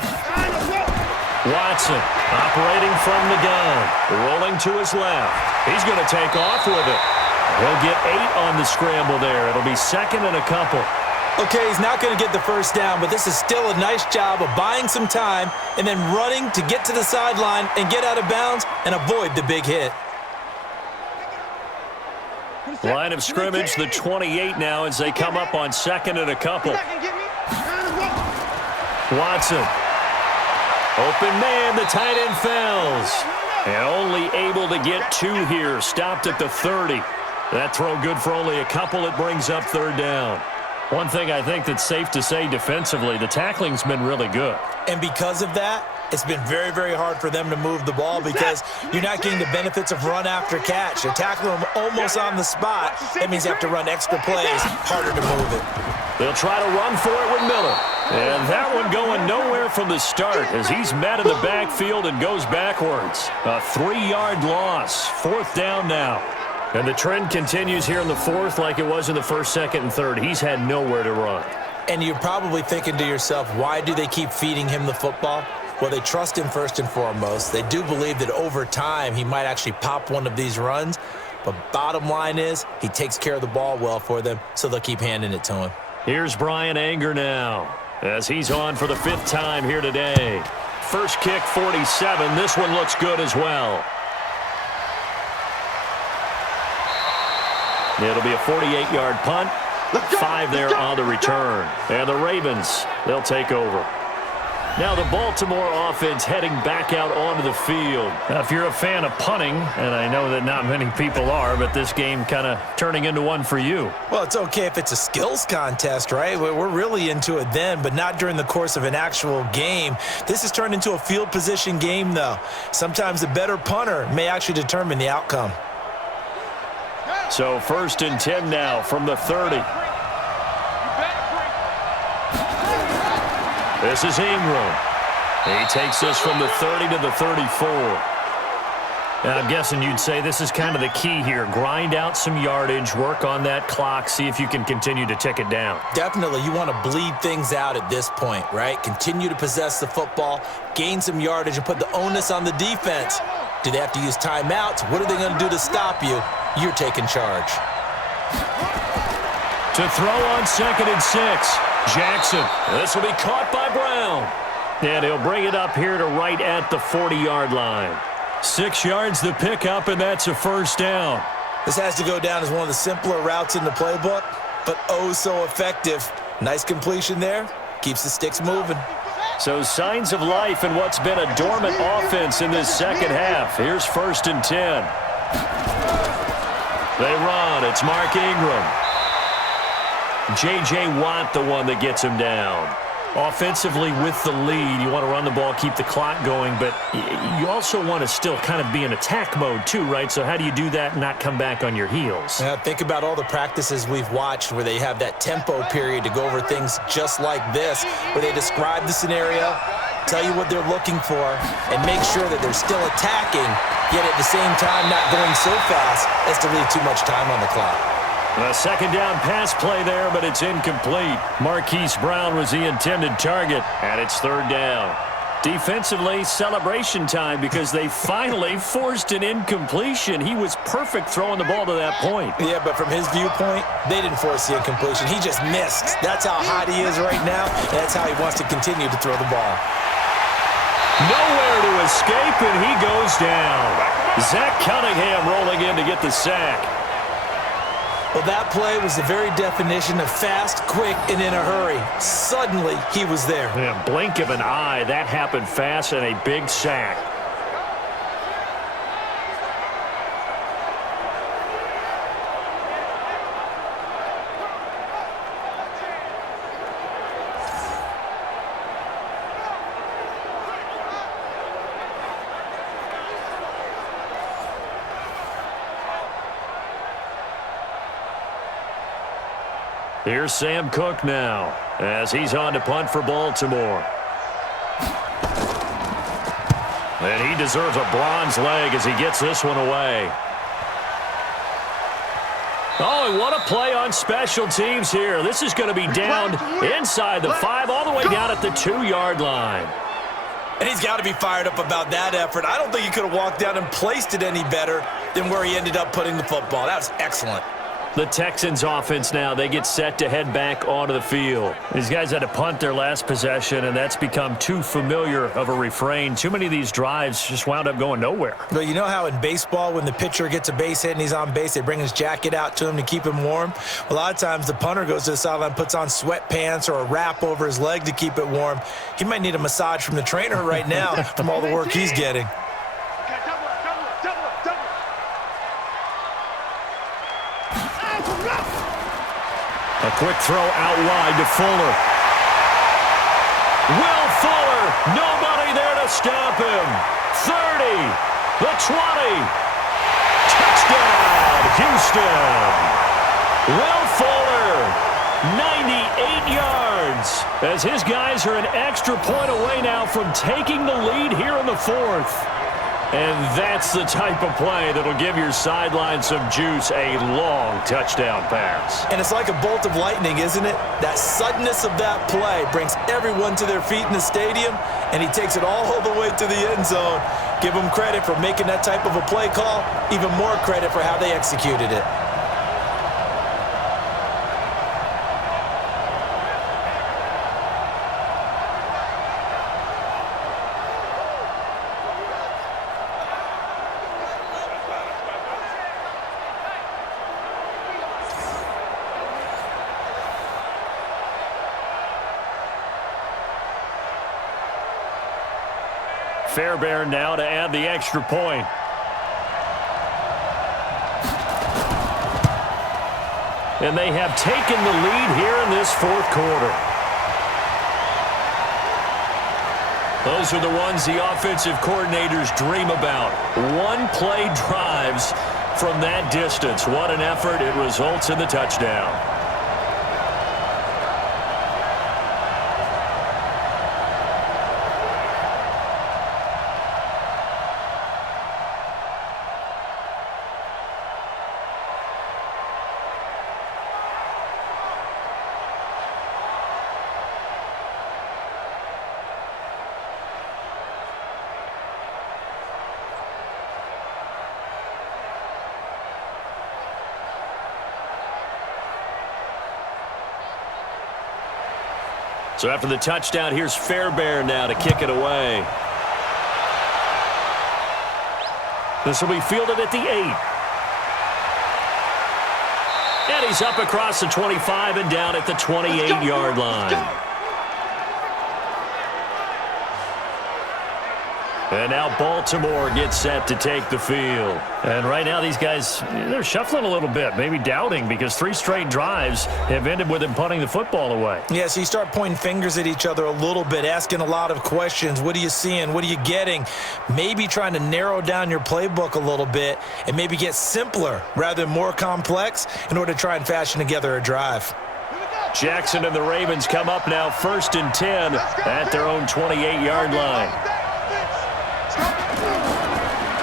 Watson operating from the gun, rolling to his left. He's going to take off with it. He'll get 8 on the scramble there. It'll be 2nd and a couple. Okay, he's not going to get the first down, but this is still a nice job of buying some time and then running to get to the sideline and get out of bounds and avoid the big hit. Line of scrimmage, the 28 now as they come up on 2nd and a couple. Watson. Open man, the tight end fails. And only able to get 2 here. Stopped at the 30. That throw good for only a couple. It brings up third down. One thing I think that's safe to say defensively, the tackling's been really good. And because of that, it's been very, very hard for them to move the ball because you're not getting the benefits of run after catch. You're tackling them almost on the spot. That means you have to run extra plays, harder to move it. They'll try to run for it with Miller. And that one going nowhere from the start as he's met in the backfield and goes backwards. A 3-yard loss. 4th down now. And the trend continues here in the 4th like it was in the 1st, 2nd, and 3rd. He's had nowhere to run. And you're probably thinking to yourself, why do they keep feeding him the football? Well, they trust him first and foremost. They do believe that over time he might actually pop one of these runs. But bottom line is he takes care of the ball well for them, so they'll keep handing it to him. Here's Brian Anger now as he's on for the 5th time here today. First kick, 47. This one looks good as well. It'll be a 48-yard punt. 5 there on the return. And the Ravens, they'll take over. Now the Baltimore offense heading back out onto the field. Now, if you're a fan of punting, and I know that not many people are, but this game kind of turning into one for you. Well, it's okay if it's a skills contest, right? We're really into it then, but not during the course of an actual game. This has turned into a field position game, though. Sometimes the better punter may actually determine the outcome. So 1st and 10 now from the 30. This is Ingram. He takes this from the 30 to the 34. And I'm guessing you'd say this is kind of the key here. Grind out some yardage, work on that clock, see if you can continue to tick it down. Definitely. You want to bleed things out at this point, right? Continue to possess the football, gain some yardage, and put the onus on the defense. Do they have to use timeouts? What are they going to do to stop you? You're taking charge. To throw on 2nd and 6. Jackson. This will be caught by Brown. And he'll bring it up here to right at the 40-yard line. 6 yards the pickup, and that's a first down. This has to go down as one of the simpler routes in the playbook, but oh so effective. Nice completion there. Keeps the sticks moving. So signs of life in what's been a dormant offense in this second half. Here's 1st and 10. They run. It's Mark Ingram. J.J. Watt the one that gets him down. Offensively with the lead, you want to run the ball, keep the clock going, but you also want to still kind of be in attack mode too, right? So how do you do that and not come back on your heels? Yeah, think about all the practices we've watched where they have that tempo period to go over things just like this, where they describe the scenario, tell you what they're looking for, and make sure that they're still attacking, yet at the same time not going so fast as to leave too much time on the clock. A second down pass play there, but it's incomplete. Marquise Brown was the intended target, and it's third down. Defensively, celebration time because they finally forced an incompletion. He was perfect throwing the ball to that point. Yeah, but from his viewpoint, they didn't force the incompletion. He just missed. That's how hot he is right now, and that's how he wants to continue to throw the ball. Nowhere to escape, and he goes down. Zach Cunningham rolling in to get the sack. Well, that play was the very definition of fast, quick, and in a hurry. Suddenly, he was there. Yeah, blink of an eye, that happened fast, and a big sack. Here's Sam Cook now as he's on to punt for Baltimore. And he deserves a bronze leg as he gets this one away. Oh, and what a play on special teams here. This is going to be down inside the 5 all the way down at the 2-yard line. And he's got to be fired up about that effort. I don't think he could have walked down and placed it any better than where he ended up putting the football. That was excellent. The Texans offense now, they get set to head back onto the field. These guys had to punt their last possession, and that's become too familiar of a refrain. Too many of these drives just wound up going nowhere. Well, you know how in baseball when the pitcher gets a base hit and he's on base, they bring his jacket out to him to keep him warm? A lot of times the punter goes to the sideline, puts on sweatpants or a wrap over his leg to keep it warm. He might need a massage from the trainer right now from all the work he's getting. A quick throw out wide to Fuller. Will Fuller, nobody there to stop him. 30, the 20. Touchdown, Houston. Will Fuller, 98 yards. As his guys are an extra point away now from taking the lead here in the 4th. And that's the type of play that'll give your sideline some juice, a long touchdown pass. And it's like a bolt of lightning, isn't it? That suddenness of that play brings everyone to their feet in the stadium, and he takes it all the way to the end zone. Give him credit for making that type of a play call, even more credit for how they executed it. Fairbairn now to add the extra point. And they have taken the lead here in this 4th quarter. Those are the ones the offensive coordinators dream about. One-play drives from that distance. What an effort. It results in the touchdown. So after the touchdown, here's Fairbairn now to kick it away. This will be fielded at the 8. And he's up across the 25 and down at the 28-yard line. And now Baltimore gets set to take the field. And right now these guys, they're shuffling a little bit, maybe doubting, because 3 straight drives have ended with them punting the football away. Yeah, so you start pointing fingers at each other a little bit, asking a lot of questions. What are you seeing? What are you getting? Maybe trying to narrow down your playbook a little bit and maybe get simpler rather than more complex in order to try and fashion together a drive. Jackson and the Ravens come up now 1st and 10 at their own 28-yard line.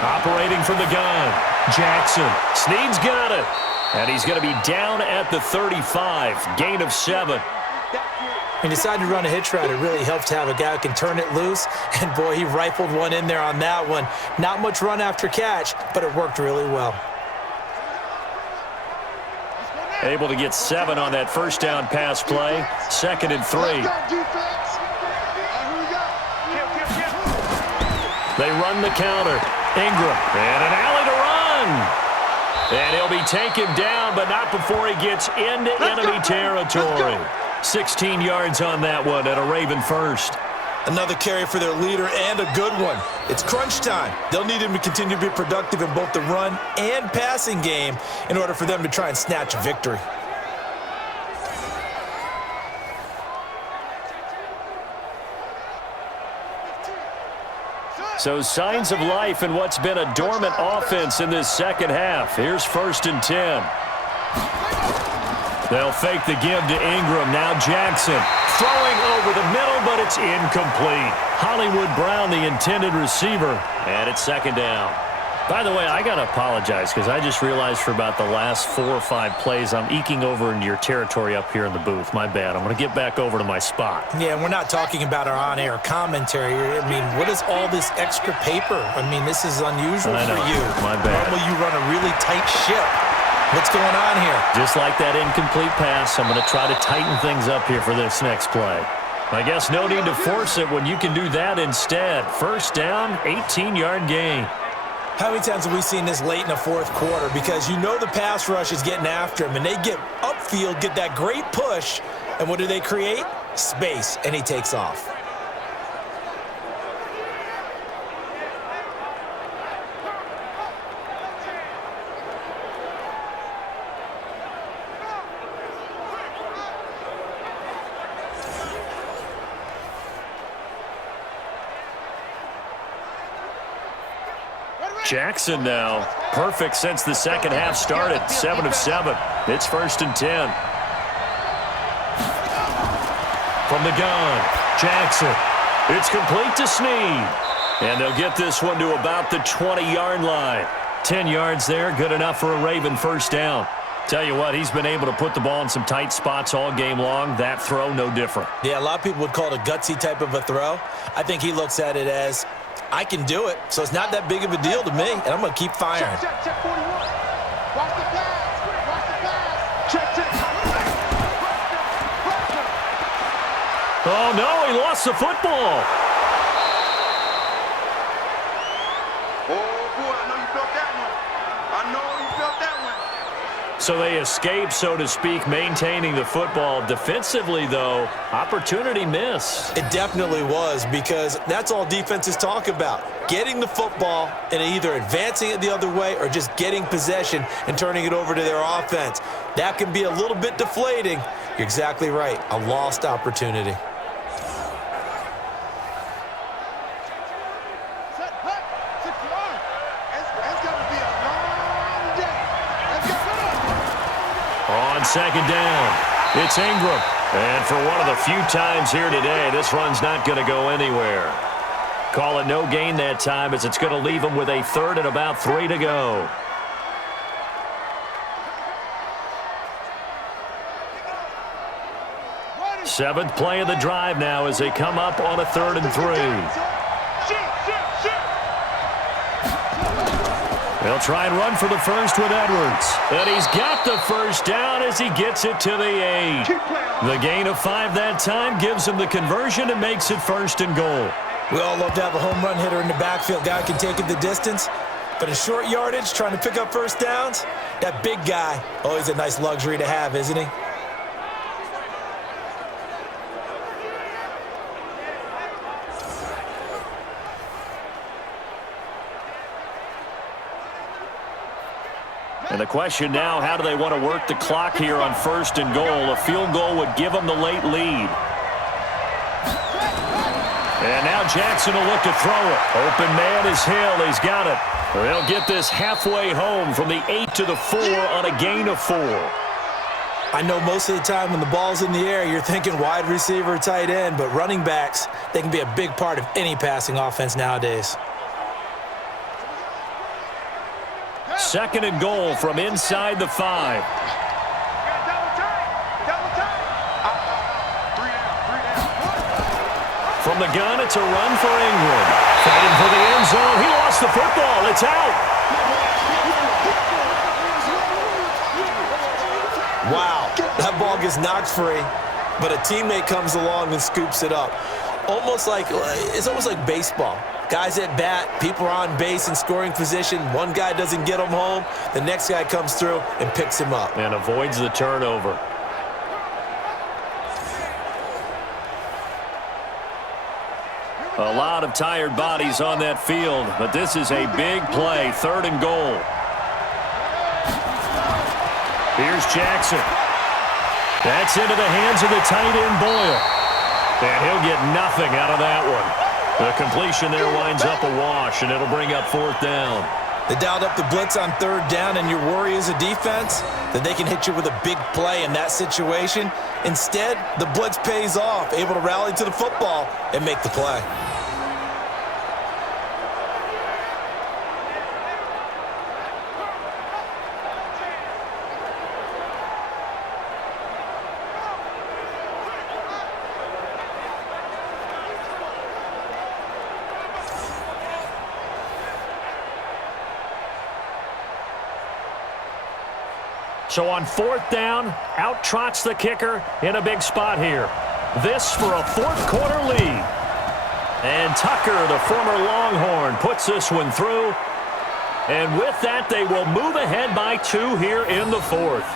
Operating from the gun, Jackson. Snead's got it. And he's going to be down at the 35, gain of 7. When you decide to run a hitch route, it really helps to have a guy who can turn it loose. And, boy, he rifled one in there on that one. Not much run after catch, but it worked really well. Able to get 7 on that first down pass play. 2nd and 3. They run the counter. Ingram, and an alley to run. And he'll be taken down, but not before he gets into enemy territory. 16 yards on that one, and a Raven first. Another carry for their leader, and a good one. It's crunch time. They'll need him to continue to be productive in both the run and passing game in order for them to try and snatch a victory. So signs of life in what's been a dormant offense in this second half. Here's 1st and 10. They'll fake the give to Ingram. Now Jackson throwing over the middle, but it's incomplete. Hollywood Brown, the intended receiver, and it's 2nd down. By the way, I got to apologize because I just realized for about the last 4 or 5 plays I'm eking over into your territory up here in the booth. My bad. I'm going to get back over to my spot. Yeah, we're not talking about our on-air commentary. I mean, what is all this extra paper? I mean, this is unusual for you. My bad. Normally you run a really tight ship. What's going on here? Just like that incomplete pass, I'm going to try to tighten things up here for this next play. I guess no need to force it when you can do that instead. 1st down, 18-yard gain. How many times have we seen this late in the 4th quarter? Because you know the pass rush is getting after him, and they get upfield, get that great push, and what do they create? Space, and he takes off. Jackson now, perfect since the second half started, 7 of 7. It's 1st and 10. From the gun, Jackson. It's complete to Snead. And they'll get this one to about the 20-yard line. 10 yards there, good enough for a Raven 1st down. Tell you what, he's been able to put the ball in some tight spots all game long. That throw, no different. Yeah, a lot of people would call it a gutsy type of a throw. I think he looks at it as, I can do it, so it's not that big of a deal to me, and I'm going to keep firing. Check 41. Watch the pass. Watch the pass. Check. Oh, no, he lost the football. Oh, boy, I know you felt that one. I know you felt that one. So they escape, so to speak, maintaining the football. Defensively, though, opportunity miss. It definitely was, because that's all defenses talk about. Getting the football and either advancing it the other way or just getting possession and turning it over to their offense. That can be a little bit deflating. You're exactly right. A lost opportunity. On 2nd down, it's Ingram. And for one of the few times here today, this run's not going to go anywhere. Call it no gain that time, as it's going to leave him with a 3rd and about 3 to go. Seventh play of the drive now as they come up on a 3rd and 3. They'll try and run for the first with Edwards. And he's got the 1st down as he gets it to the 8. The gain of 5 that time gives him the conversion and makes it 1st and goal. We all love to have a home run hitter in the backfield. Guy can take it the distance. But in short yardage, trying to pick up 1st downs, that big guy, always a nice luxury to have, isn't he? And the question now, how do they want to work the clock here on 1st and goal? A field goal would give them the late lead. And now Jackson will look to throw it. Open man is Hill. He's got it. They'll get this halfway home from the 8 to the 4 on a gain of 4. I know most of the time when the ball's in the air, you're thinking wide receiver, tight end, but running backs, they can be a big part of any passing offense nowadays. 2nd and goal from inside the 5. From the gun, it's a run for England. Fighting for the end zone. He lost the football. It's out. Wow, that ball gets knocked free, but a teammate comes along and scoops it up. It's almost like baseball. Guys at bat, people are on base in scoring position. One guy doesn't get him home. The next guy comes through and picks him up. And avoids the turnover. A lot of tired bodies on that field, but this is a big play. 3rd and goal. Here's Jackson. That's into the hands of the tight end, Boyle. And he'll get nothing out of that one. The completion there winds up a wash, and it'll bring up 4th down. They dialed up the blitz on 3rd down, and your worry as a defense that they can hit you with a big play in that situation. Instead, the blitz pays off, able to rally to the football and make the play. So on 4th down, out trots the kicker in a big spot here. This for a 4th quarter lead. And Tucker, the former Longhorn, puts this one through. And with that, they will move ahead by 2 here in the 4th.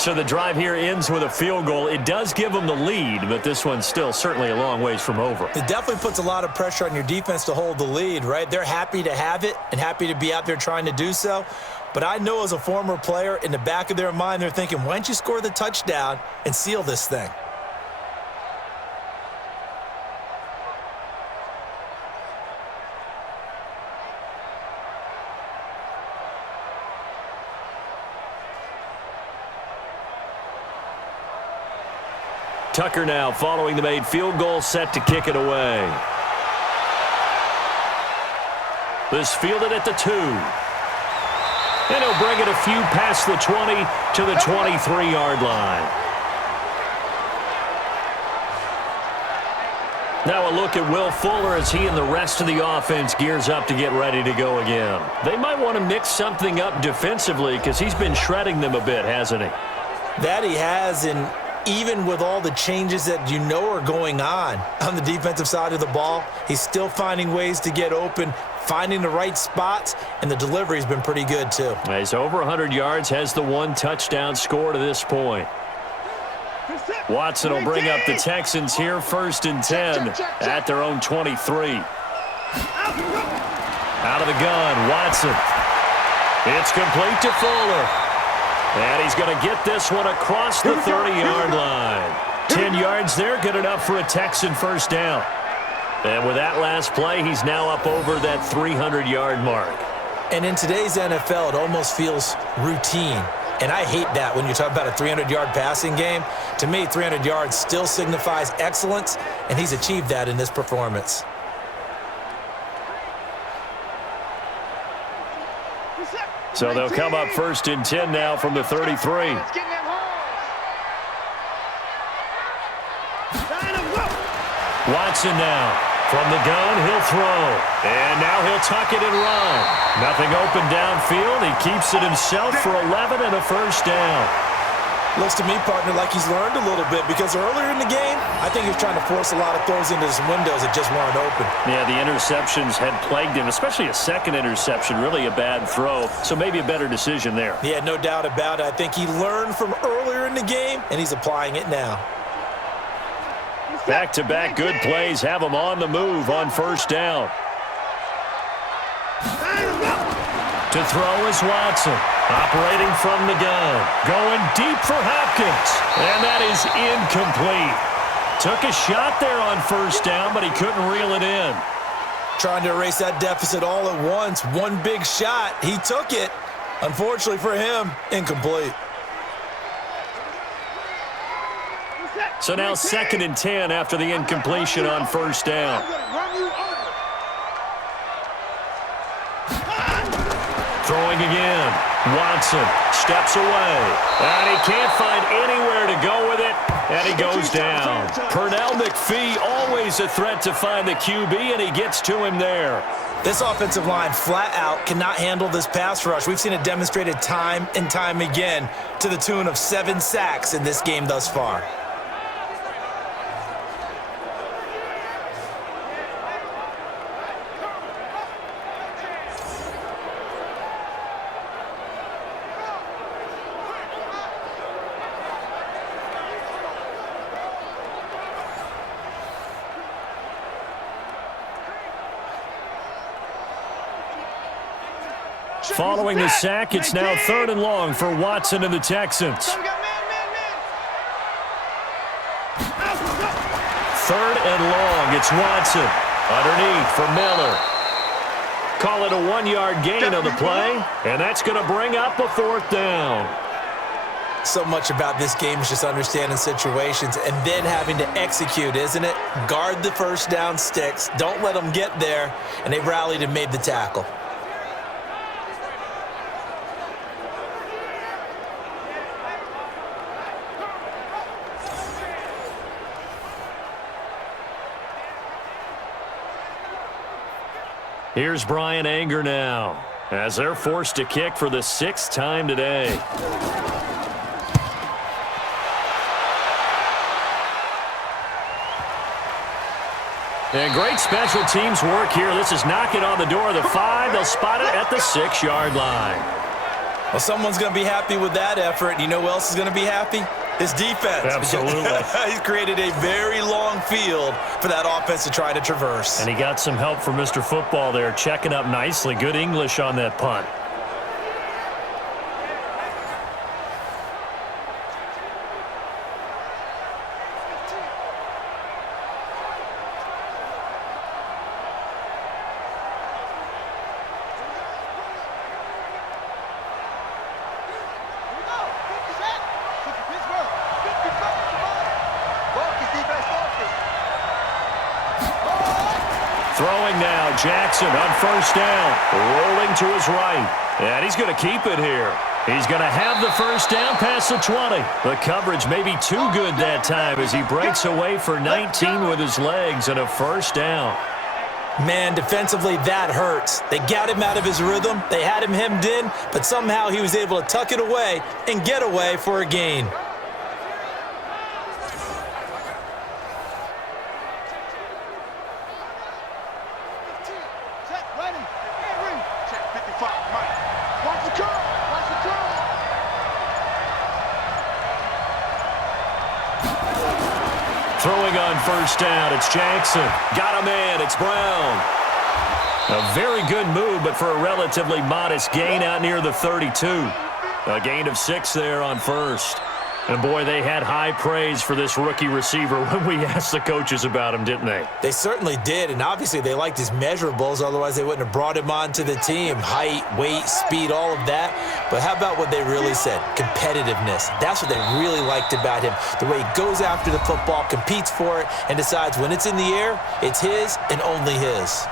So the drive here ends with a field goal. It does give them the lead, but this one's still certainly a long ways from over. It definitely puts a lot of pressure on your defense to hold the lead, right? They're happy to have it and happy to be out there trying to do so. But I know as a former player, in the back of their mind, they're thinking, why don't you score the touchdown and seal this thing? Tucker now following the made field goal, set to kick it away. This fielded at the 2. And he'll bring it a few past the 20 to the 23-yard line. Now a look at Will Fuller as he and the rest of the offense gears up to get ready to go again. They might want to mix something up defensively because he's been shredding them a bit, hasn't he? That he has, and even with all the changes that you know are going on the defensive side of the ball, he's still finding ways to get open, finding the right spots, and the delivery's been pretty good too. He's over 100 yards, has the 1 touchdown score to this point. Watson will bring up the Texans here, 1st and 10 at their own 23. Out of the gun, Watson. It's complete to Fuller. And he's going to get this one across the 30-yard line. 10 yards there, good enough for a Texan 1st down. And with that last play, he's now up over that 300-yard mark. And in today's NFL, it almost feels routine. And I hate that when you talk about a 300-yard passing game. To me, 300 yards still signifies excellence, and he's achieved that in this performance. So they'll come up 1st and 10 now from the 33. Watson now. From the gun, he'll throw. And now he'll tuck it and run. Nothing open downfield. He keeps it himself for 11 and a 1st down. Looks to me, partner, like he's learned a little bit because earlier in the game, I think he was trying to force a lot of throws into some windows that just weren't open. Yeah, the interceptions had plagued him, especially a second interception, really a bad throw. So maybe a better decision there. Yeah, no doubt about it. I think he learned from earlier in the game, and he's applying it now. Back-to-back good plays have him on the move on 1st down. To throw is Watson. Operating from the gun. Going deep for Hopkins. And that is incomplete. Took a shot there on first down, but he couldn't reel it in. Trying to erase that deficit all at once. One big shot. He took it. Unfortunately for him, incomplete. So now 2nd and 10 after the incompletion on first down. Throwing again. Watson steps away. And he can't find anywhere to go with it. And he goes down. Pernell McPhee, always a threat to find the QB, and he gets to him there. This offensive line flat out cannot handle this pass rush. We've seen it demonstrated time and time again to the tune of 7 sacks in this game thus far. Following the sack, it's now 3rd and long for Watson and the Texans. 3rd and long, it's Watson. Underneath for Miller. Call it a 1-yard gain on the play, and that's going to bring up a 4th down. So much about this game is just understanding situations and then having to execute, isn't it? Guard the first down sticks. Don't let them get there, and they rallied and made the tackle. Here's Brian Anger now, as they're forced to kick for the 6th time today. And great special teams work here. This is knocking on the door of the 5. They'll spot it at the 6-yard line. Well, someone's going to be happy with that effort. You know who else is going to be happy? His defense. Absolutely. He's created a very long field for that offense to try to traverse. And he got some help from Mr. Football there, checking up nicely. Good English on that punt. Throwing now, Jackson on first down, rolling to his right, and he's going to keep it here. He's going to have the first down past the 20. The coverage may be too good that time as he breaks away for 19 with his legs and a first down. Man, defensively, that hurts. They got him out of his rhythm. They had him hemmed in, but somehow he was able to tuck it away and get away for a gain. Throwing on first down, it's Jackson. Got a man, it's Brown. A very good move, but for a relatively modest gain out near the 32. A gain of 6 there on first. And boy, they had high praise for this rookie receiver when we asked the coaches about him, didn't they? They certainly did, and obviously they liked his measurables, otherwise they wouldn't have brought him onto the team. Height, weight, speed, all of that. But how about what they really said? Competitiveness. That's what they really liked about him. The way he goes after the football, competes for it, and decides when it's in the air, it's his and only his.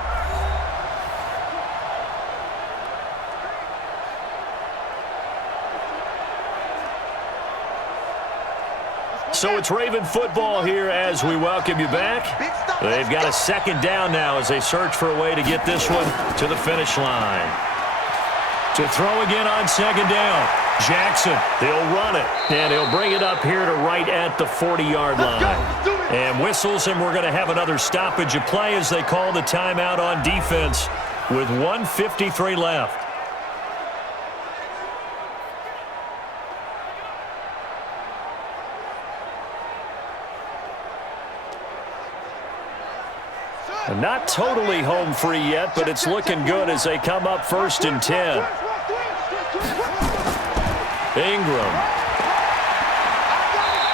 So it's Raven football here as we welcome you back. They've got a second down now as they search for a way to get this one to the finish line. To throw again on second down. Jackson, he'll run it, and he'll bring it up here to right at the 40-yard line. And whistles, and we're going to have another stoppage of play as they call the timeout on defense with 1:53 left. Not totally home free yet, but it's looking good as they come up 1st and 10. Ingram.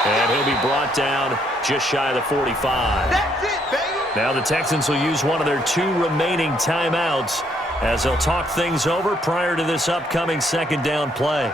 And he'll be brought down just shy of the 45. That's it, baby. Now the Texans will use one of their 2 remaining timeouts as they'll talk things over prior to this upcoming second down play.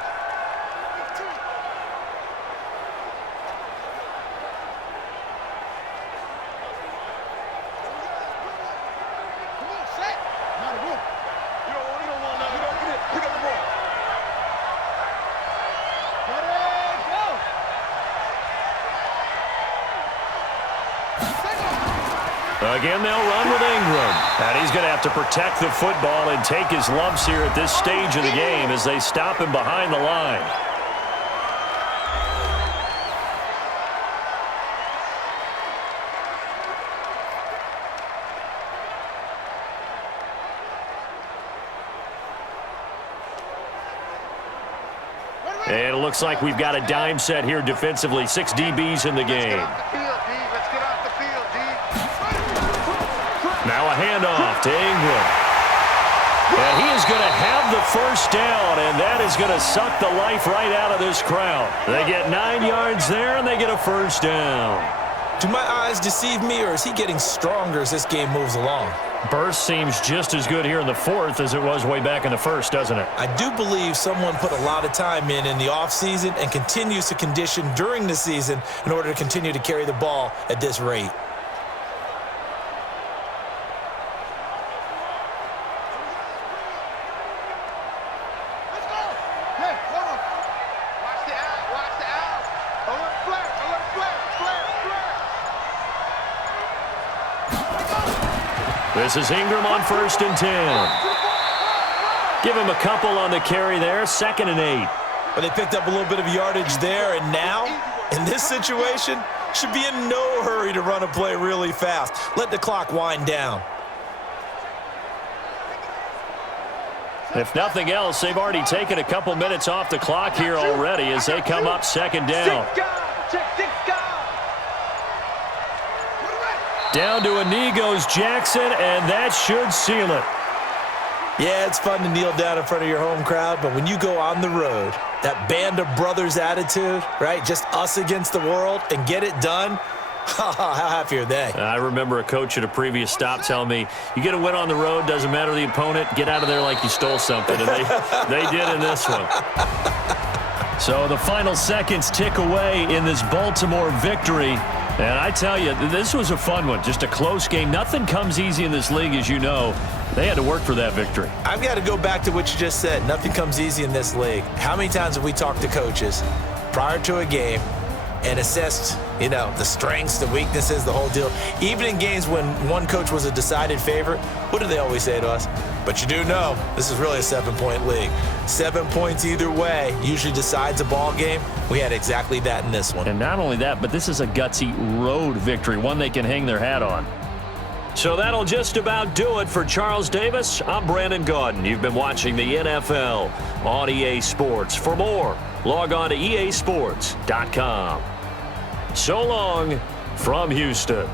Again, they'll run with Ingram. And he's going to have to protect the football and take his lumps here at this stage of the game as they stop him behind the line. And it looks like we've got a dime set here defensively. 6 DBs in the game. Now a handoff to Ingram. And he is going to have the first down, and that is going to suck the life right out of this crowd. They get 9 yards there, and they get a first down. Do my eyes deceive me, or is he getting stronger as this game moves along? Burst seems just as good here in the 4th as it was way back in the 1st, doesn't it? I do believe someone put a lot of time in the offseason and continues to condition during the season in order to continue to carry the ball at this rate. This is Ingram on 1st and 10. Give him a couple on the carry there, 2nd and 8. But they picked up a little bit of yardage there, and now, in this situation, should be in no hurry to run a play really fast. Let the clock wind down. If nothing else, they've already taken a couple minutes off the clock here already as they come up 2nd down. Down to a knee goes Jackson, and that should seal it. Yeah, it's fun to kneel down in front of your home crowd, but when you go on the road, that band of brothers attitude, right, just us against the world, and get it done, how happy are they? I remember a coach at a previous stop telling me, you get a win on the road, doesn't matter the opponent, get out of there like you stole something, and they did in this one. So the final seconds tick away in this Baltimore victory. And I tell you, this was a fun one. Just a close game. Nothing comes easy in this league, as you know. They had to work for that victory. I've got to go back to what you just said. Nothing comes easy in this league. How many times have we talked to coaches prior to a game and assessed, the strengths, the weaknesses, the whole deal? Even in games when one coach was a decided favorite, what do they always say to us? But you do know this is really a 7-point league. 7 points either way usually decides a ball game. We had exactly that in this one. And not only that, but this is a gutsy road victory, one they can hang their hat on. So that'll just about do it for Charles Davis. I'm Brandon Gaudin. You've been watching the NFL on EA Sports. For more, log on to easports.com. So long from Houston.